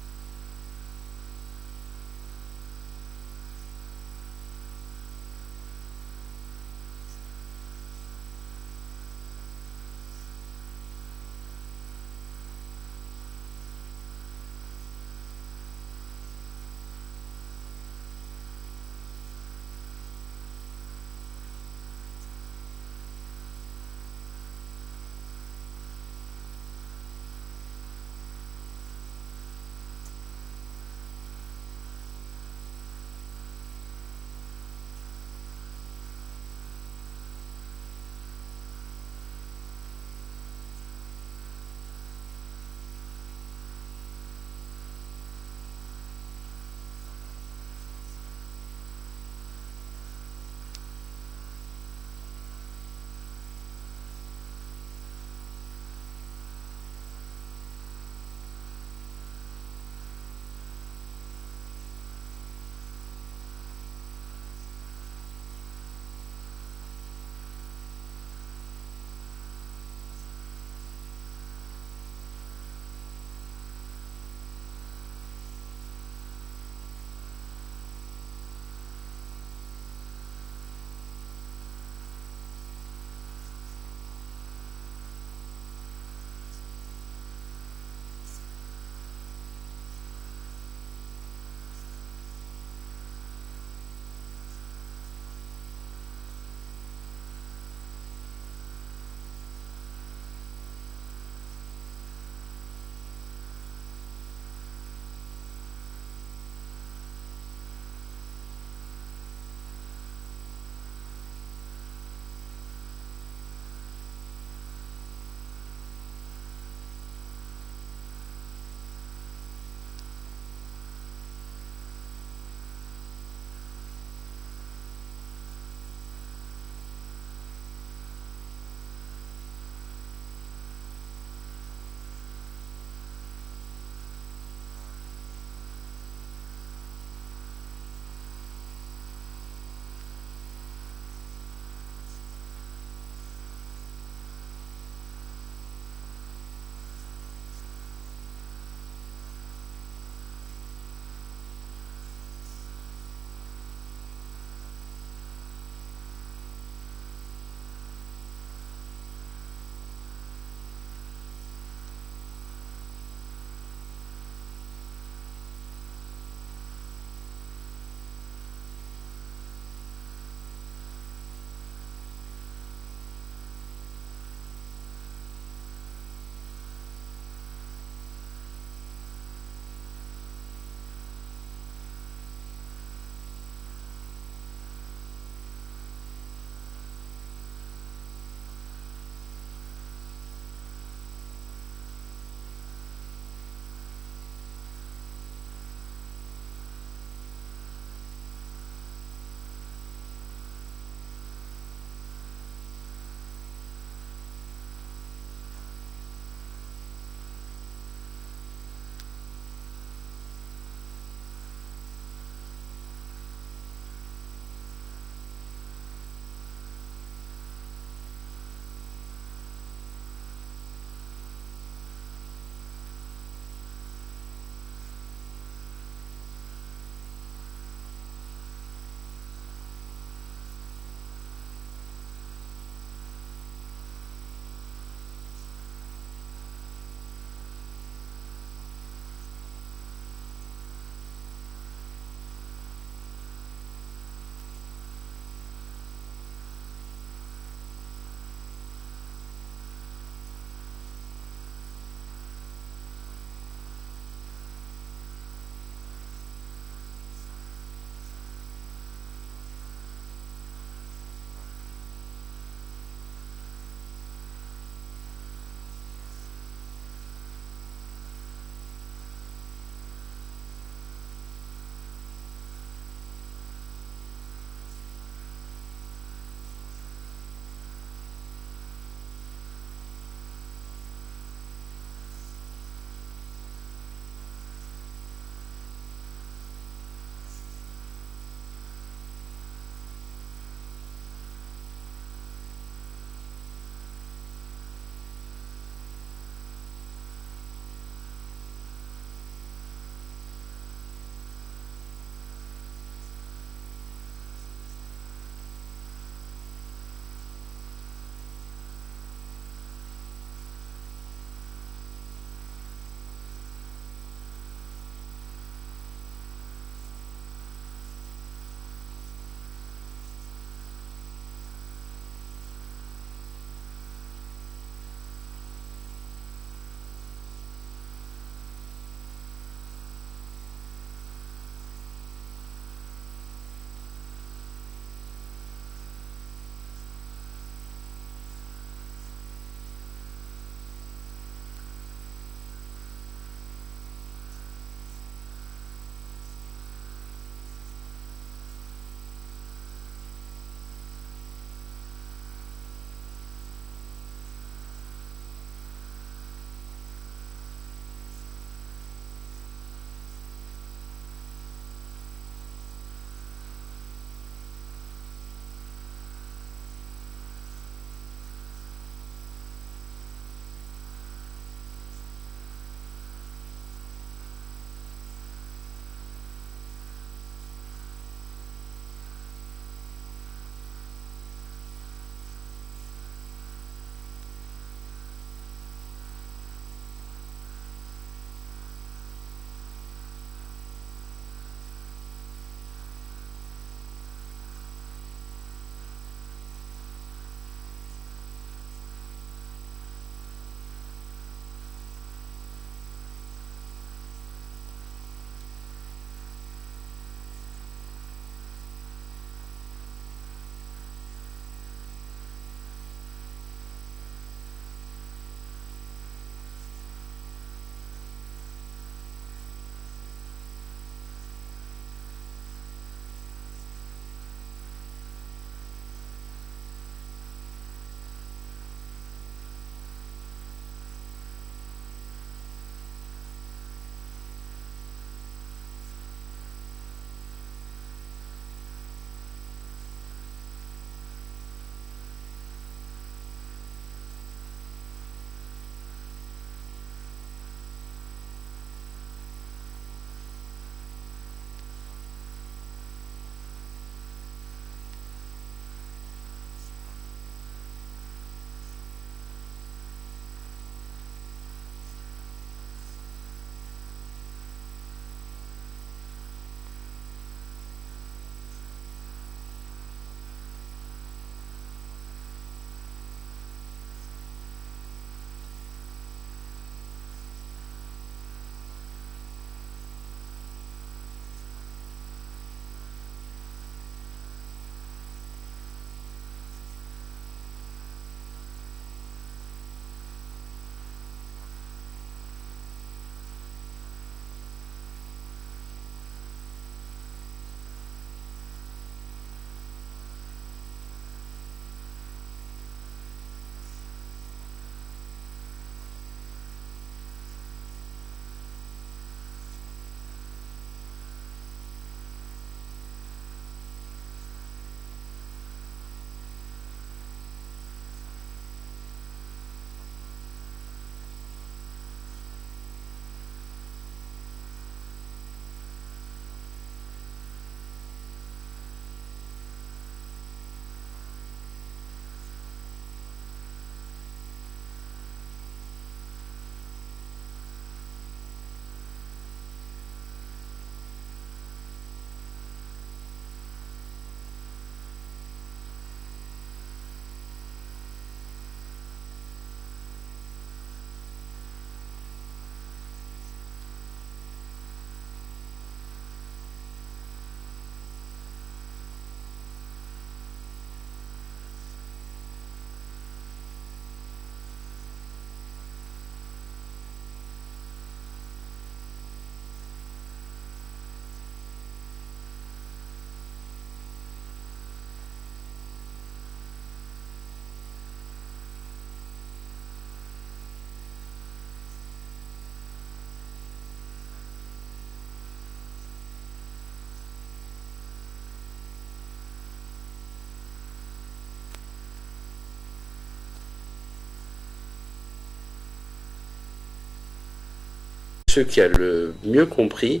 Ceux qui a le mieux compris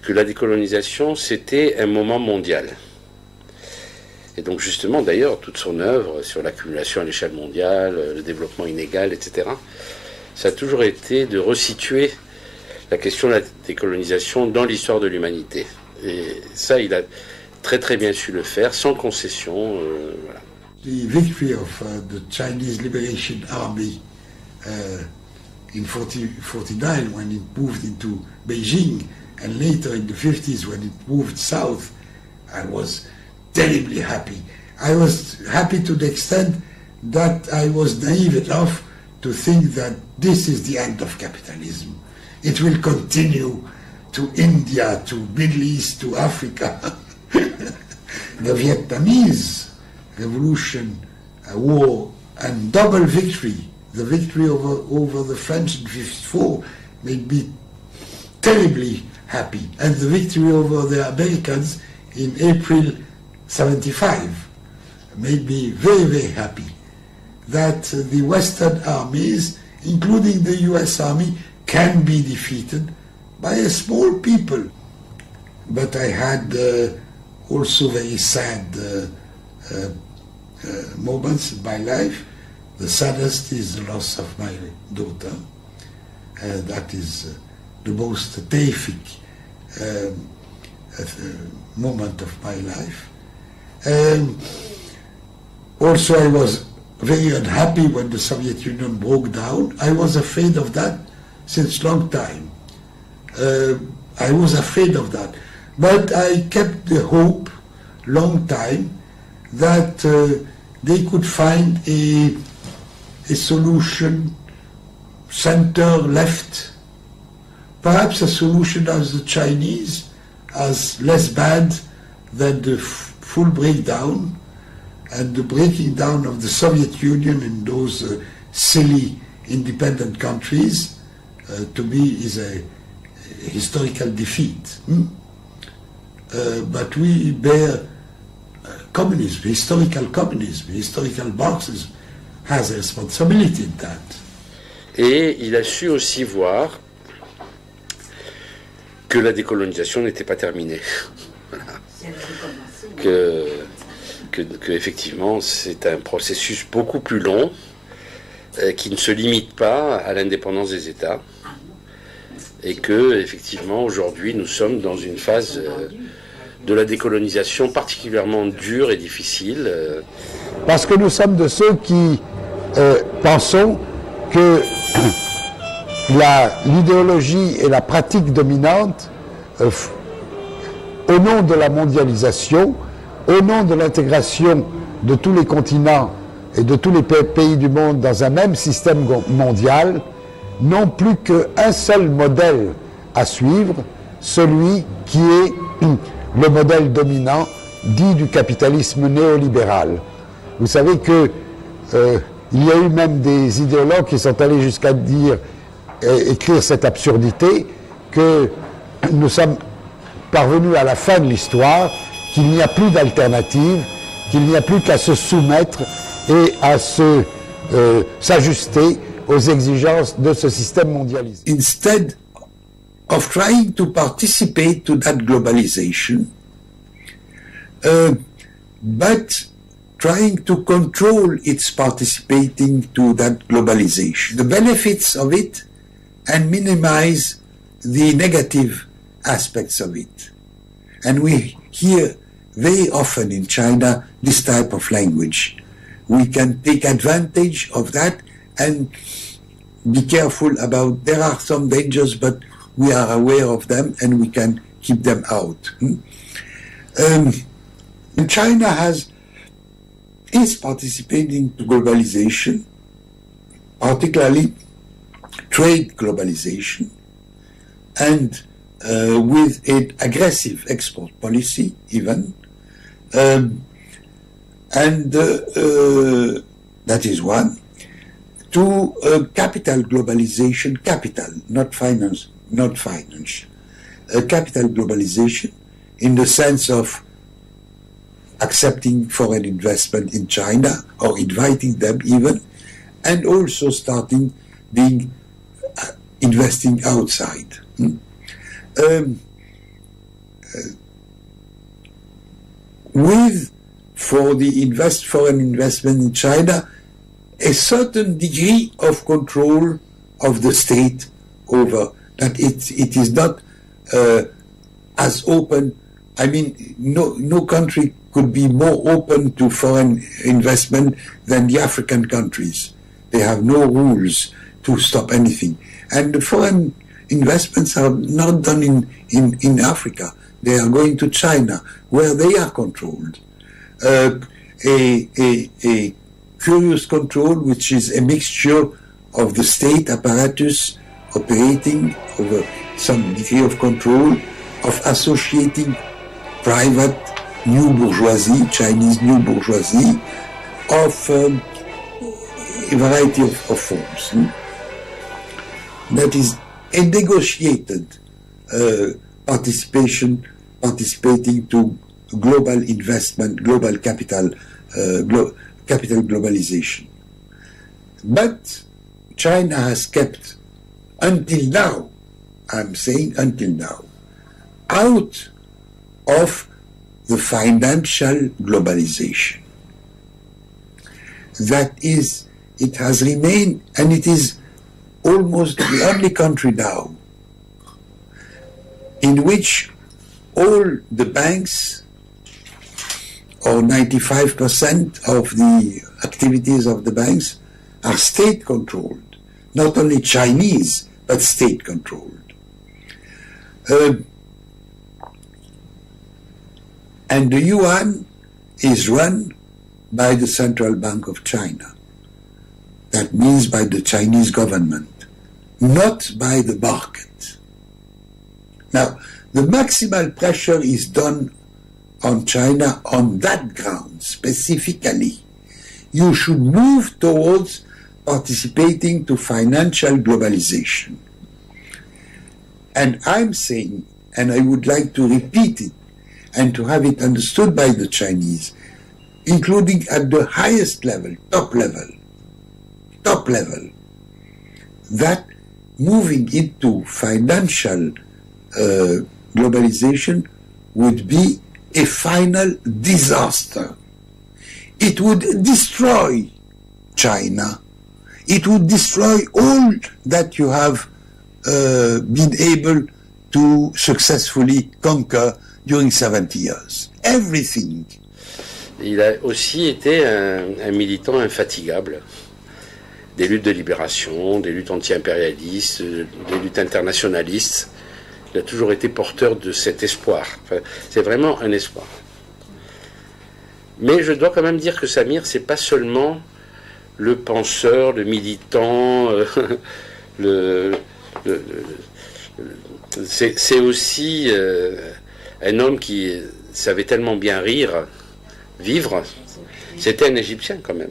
que la décolonisation, c'était un moment mondial. Et donc justement, d'ailleurs, toute son œuvre sur l'accumulation à l'échelle mondiale, le développement inégal, etc., ça a toujours été de resituer la question de la décolonisation dans l'histoire de l'humanité. Et ça, il a très très bien su le faire, sans concession. Voilà. The victory of the Chinese Liberation Army in 1949 when it moved into Beijing, and later in the 50s when it moved south, I was terribly happy. I was happy to the extent that I was naive enough to think that this is the end of capitalism. It will continue to India, to Middle East, to Africa. The Vietnamese revolution, war, and double victory, the victory over the French in 1954, made me terribly happy. And the victory over the Americans in April 1975 made me very, very happy. That the Western armies, including the US Army, can be defeated by a small people. But I had also very sad moments in my life. The saddest is the loss of my daughter. That is the most terrific moment of my life. Also, I was very unhappy when the Soviet Union broke down. I was afraid of that since long time. I was afraid of that. But I kept the hope, long time, that they could find a solution, center, left, perhaps a solution as the Chinese, as less bad than the full breakdown, and the breaking down of the Soviet Union in those silly independent countries, to me is a historical defeat. But we bear communism, historical Marxism has a responsibility in that. Et il a su aussi voir que la décolonisation n'était pas terminée. Voilà. Que effectivement c'est un processus beaucoup plus long qui ne se limite pas à l'indépendance des États et que effectivement aujourd'hui nous sommes dans une phase de la décolonisation particulièrement dure et difficile. Parce que nous sommes de ceux qui pensons que l'idéologie et la pratique dominante, au nom de la mondialisation, au nom de l'intégration de tous les continents et de tous les pays du monde dans un même système mondial, n'ont plus qu'un seul modèle à suivre, celui qui est le modèle dominant dit du capitalisme néolibéral. Vous savez que il y a eu même des idéologues qui sont allés jusqu'à dire, écrire cette absurdité, que nous sommes parvenus à la fin de l'histoire, qu'il n'y a plus d'alternative, qu'il n'y a plus qu'à se soumettre et à s'ajuster aux exigences de ce système mondialisé. Instead of trying to participate to that globalization, but trying to control its participating to that globalization, the benefits of it, and minimize the negative aspects of it. And we hear very often in China this type of language. We can take advantage of that and be careful about, there are some dangers, but we are aware of them and we can keep them out. China is participating to globalization, particularly trade globalization, and with an aggressive export policy even, and that is one. To capital globalization, capital, not finance, capital globalization in the sense of accepting foreign investment in China or inviting them even, and also starting being investing outside. With, for the foreign investment in China, a certain degree of control of the state over that. It is not as open. I mean, no country could be more open to foreign investment than the African countries. They have no rules to stop anything. And the foreign investments are not done in Africa. They are going to China, where they are controlled. A curious control, which is a mixture of the state apparatus operating over some degree of control, of associating private new bourgeoisie, Chinese new bourgeoisie, of a variety of forms. That is a negotiated participating to global investment, global capital, capital globalization. But China has kept, until now, I'm saying until now, out of the financial globalization. That is, it has remained, and it is almost the only country now in which all the banks, or 95% of the activities of the banks, are state-controlled. Not only Chinese, but state-controlled. And the yuan is run by the Central Bank of China. That means by the Chinese government, not by the market. Now, the maximal pressure is done on China on that ground specifically. You should move towards participating to financial globalization. And I'm saying, and I would like to repeat it and to have it understood by the Chinese, including at the highest level, top level, that moving into financial globalization would be a final disaster. It would destroy China. It would destroy all that you have been able to successfully conquer during 70 years. Everything. Il a aussi été un militant infatigable des luttes de libération, des luttes anti-impérialistes, des luttes internationalistes. Il a toujours été porteur de cet espoir. Enfin, c'est vraiment un espoir. Mais je dois quand même dire que Samir, c'est pas seulement le penseur, le militant, c'est aussi un homme qui savait tellement bien vivre. C'était un Égyptien quand même.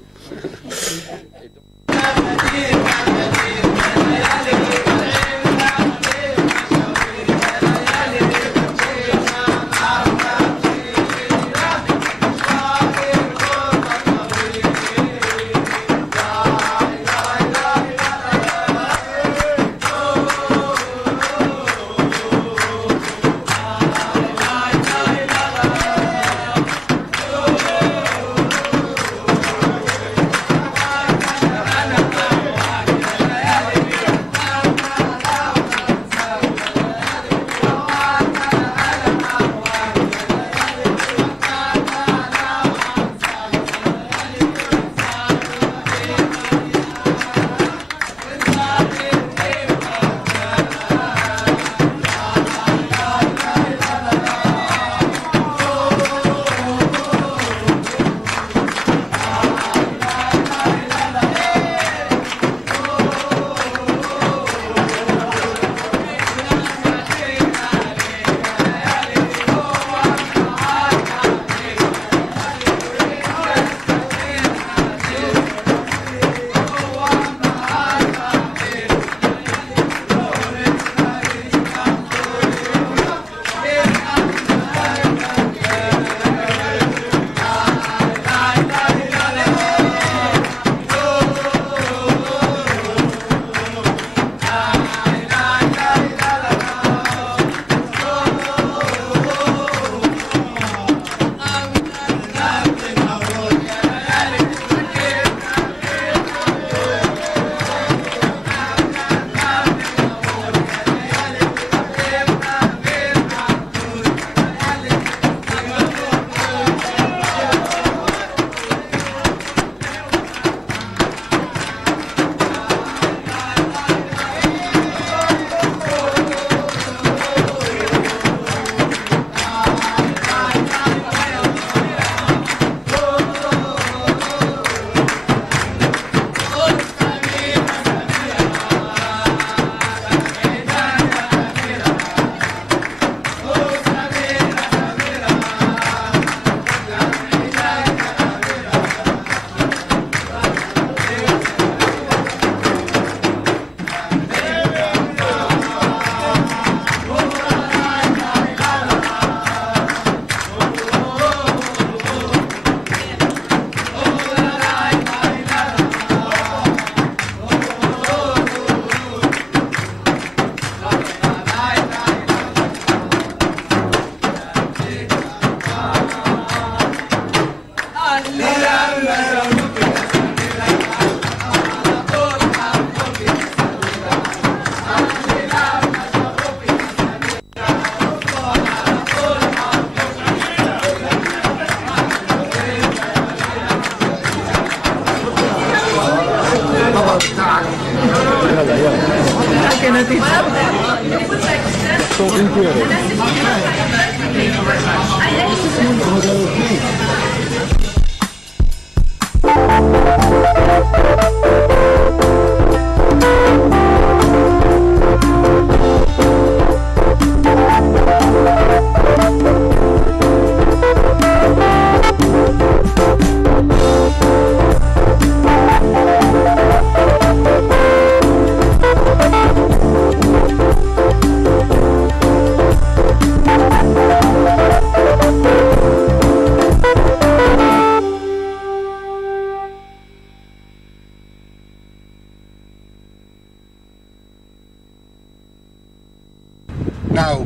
Now,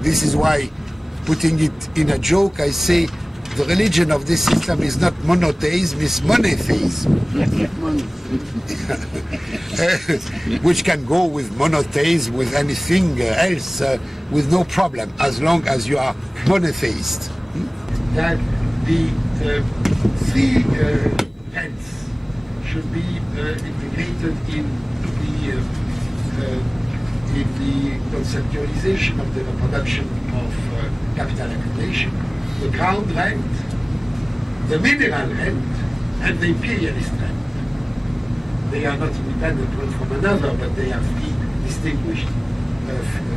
this is why, putting it in a joke, I say the religion of this system is not monotheism, it's monotheism. Which can go with monotheism, with anything else, with no problem, as long as you are monotheist. That the three heads should be integrated in the conceptualization of the reproduction of capital accumulation, the ground rent, the mineral rent, and the imperialist rent. They are not independent one from another, but they have been distinguished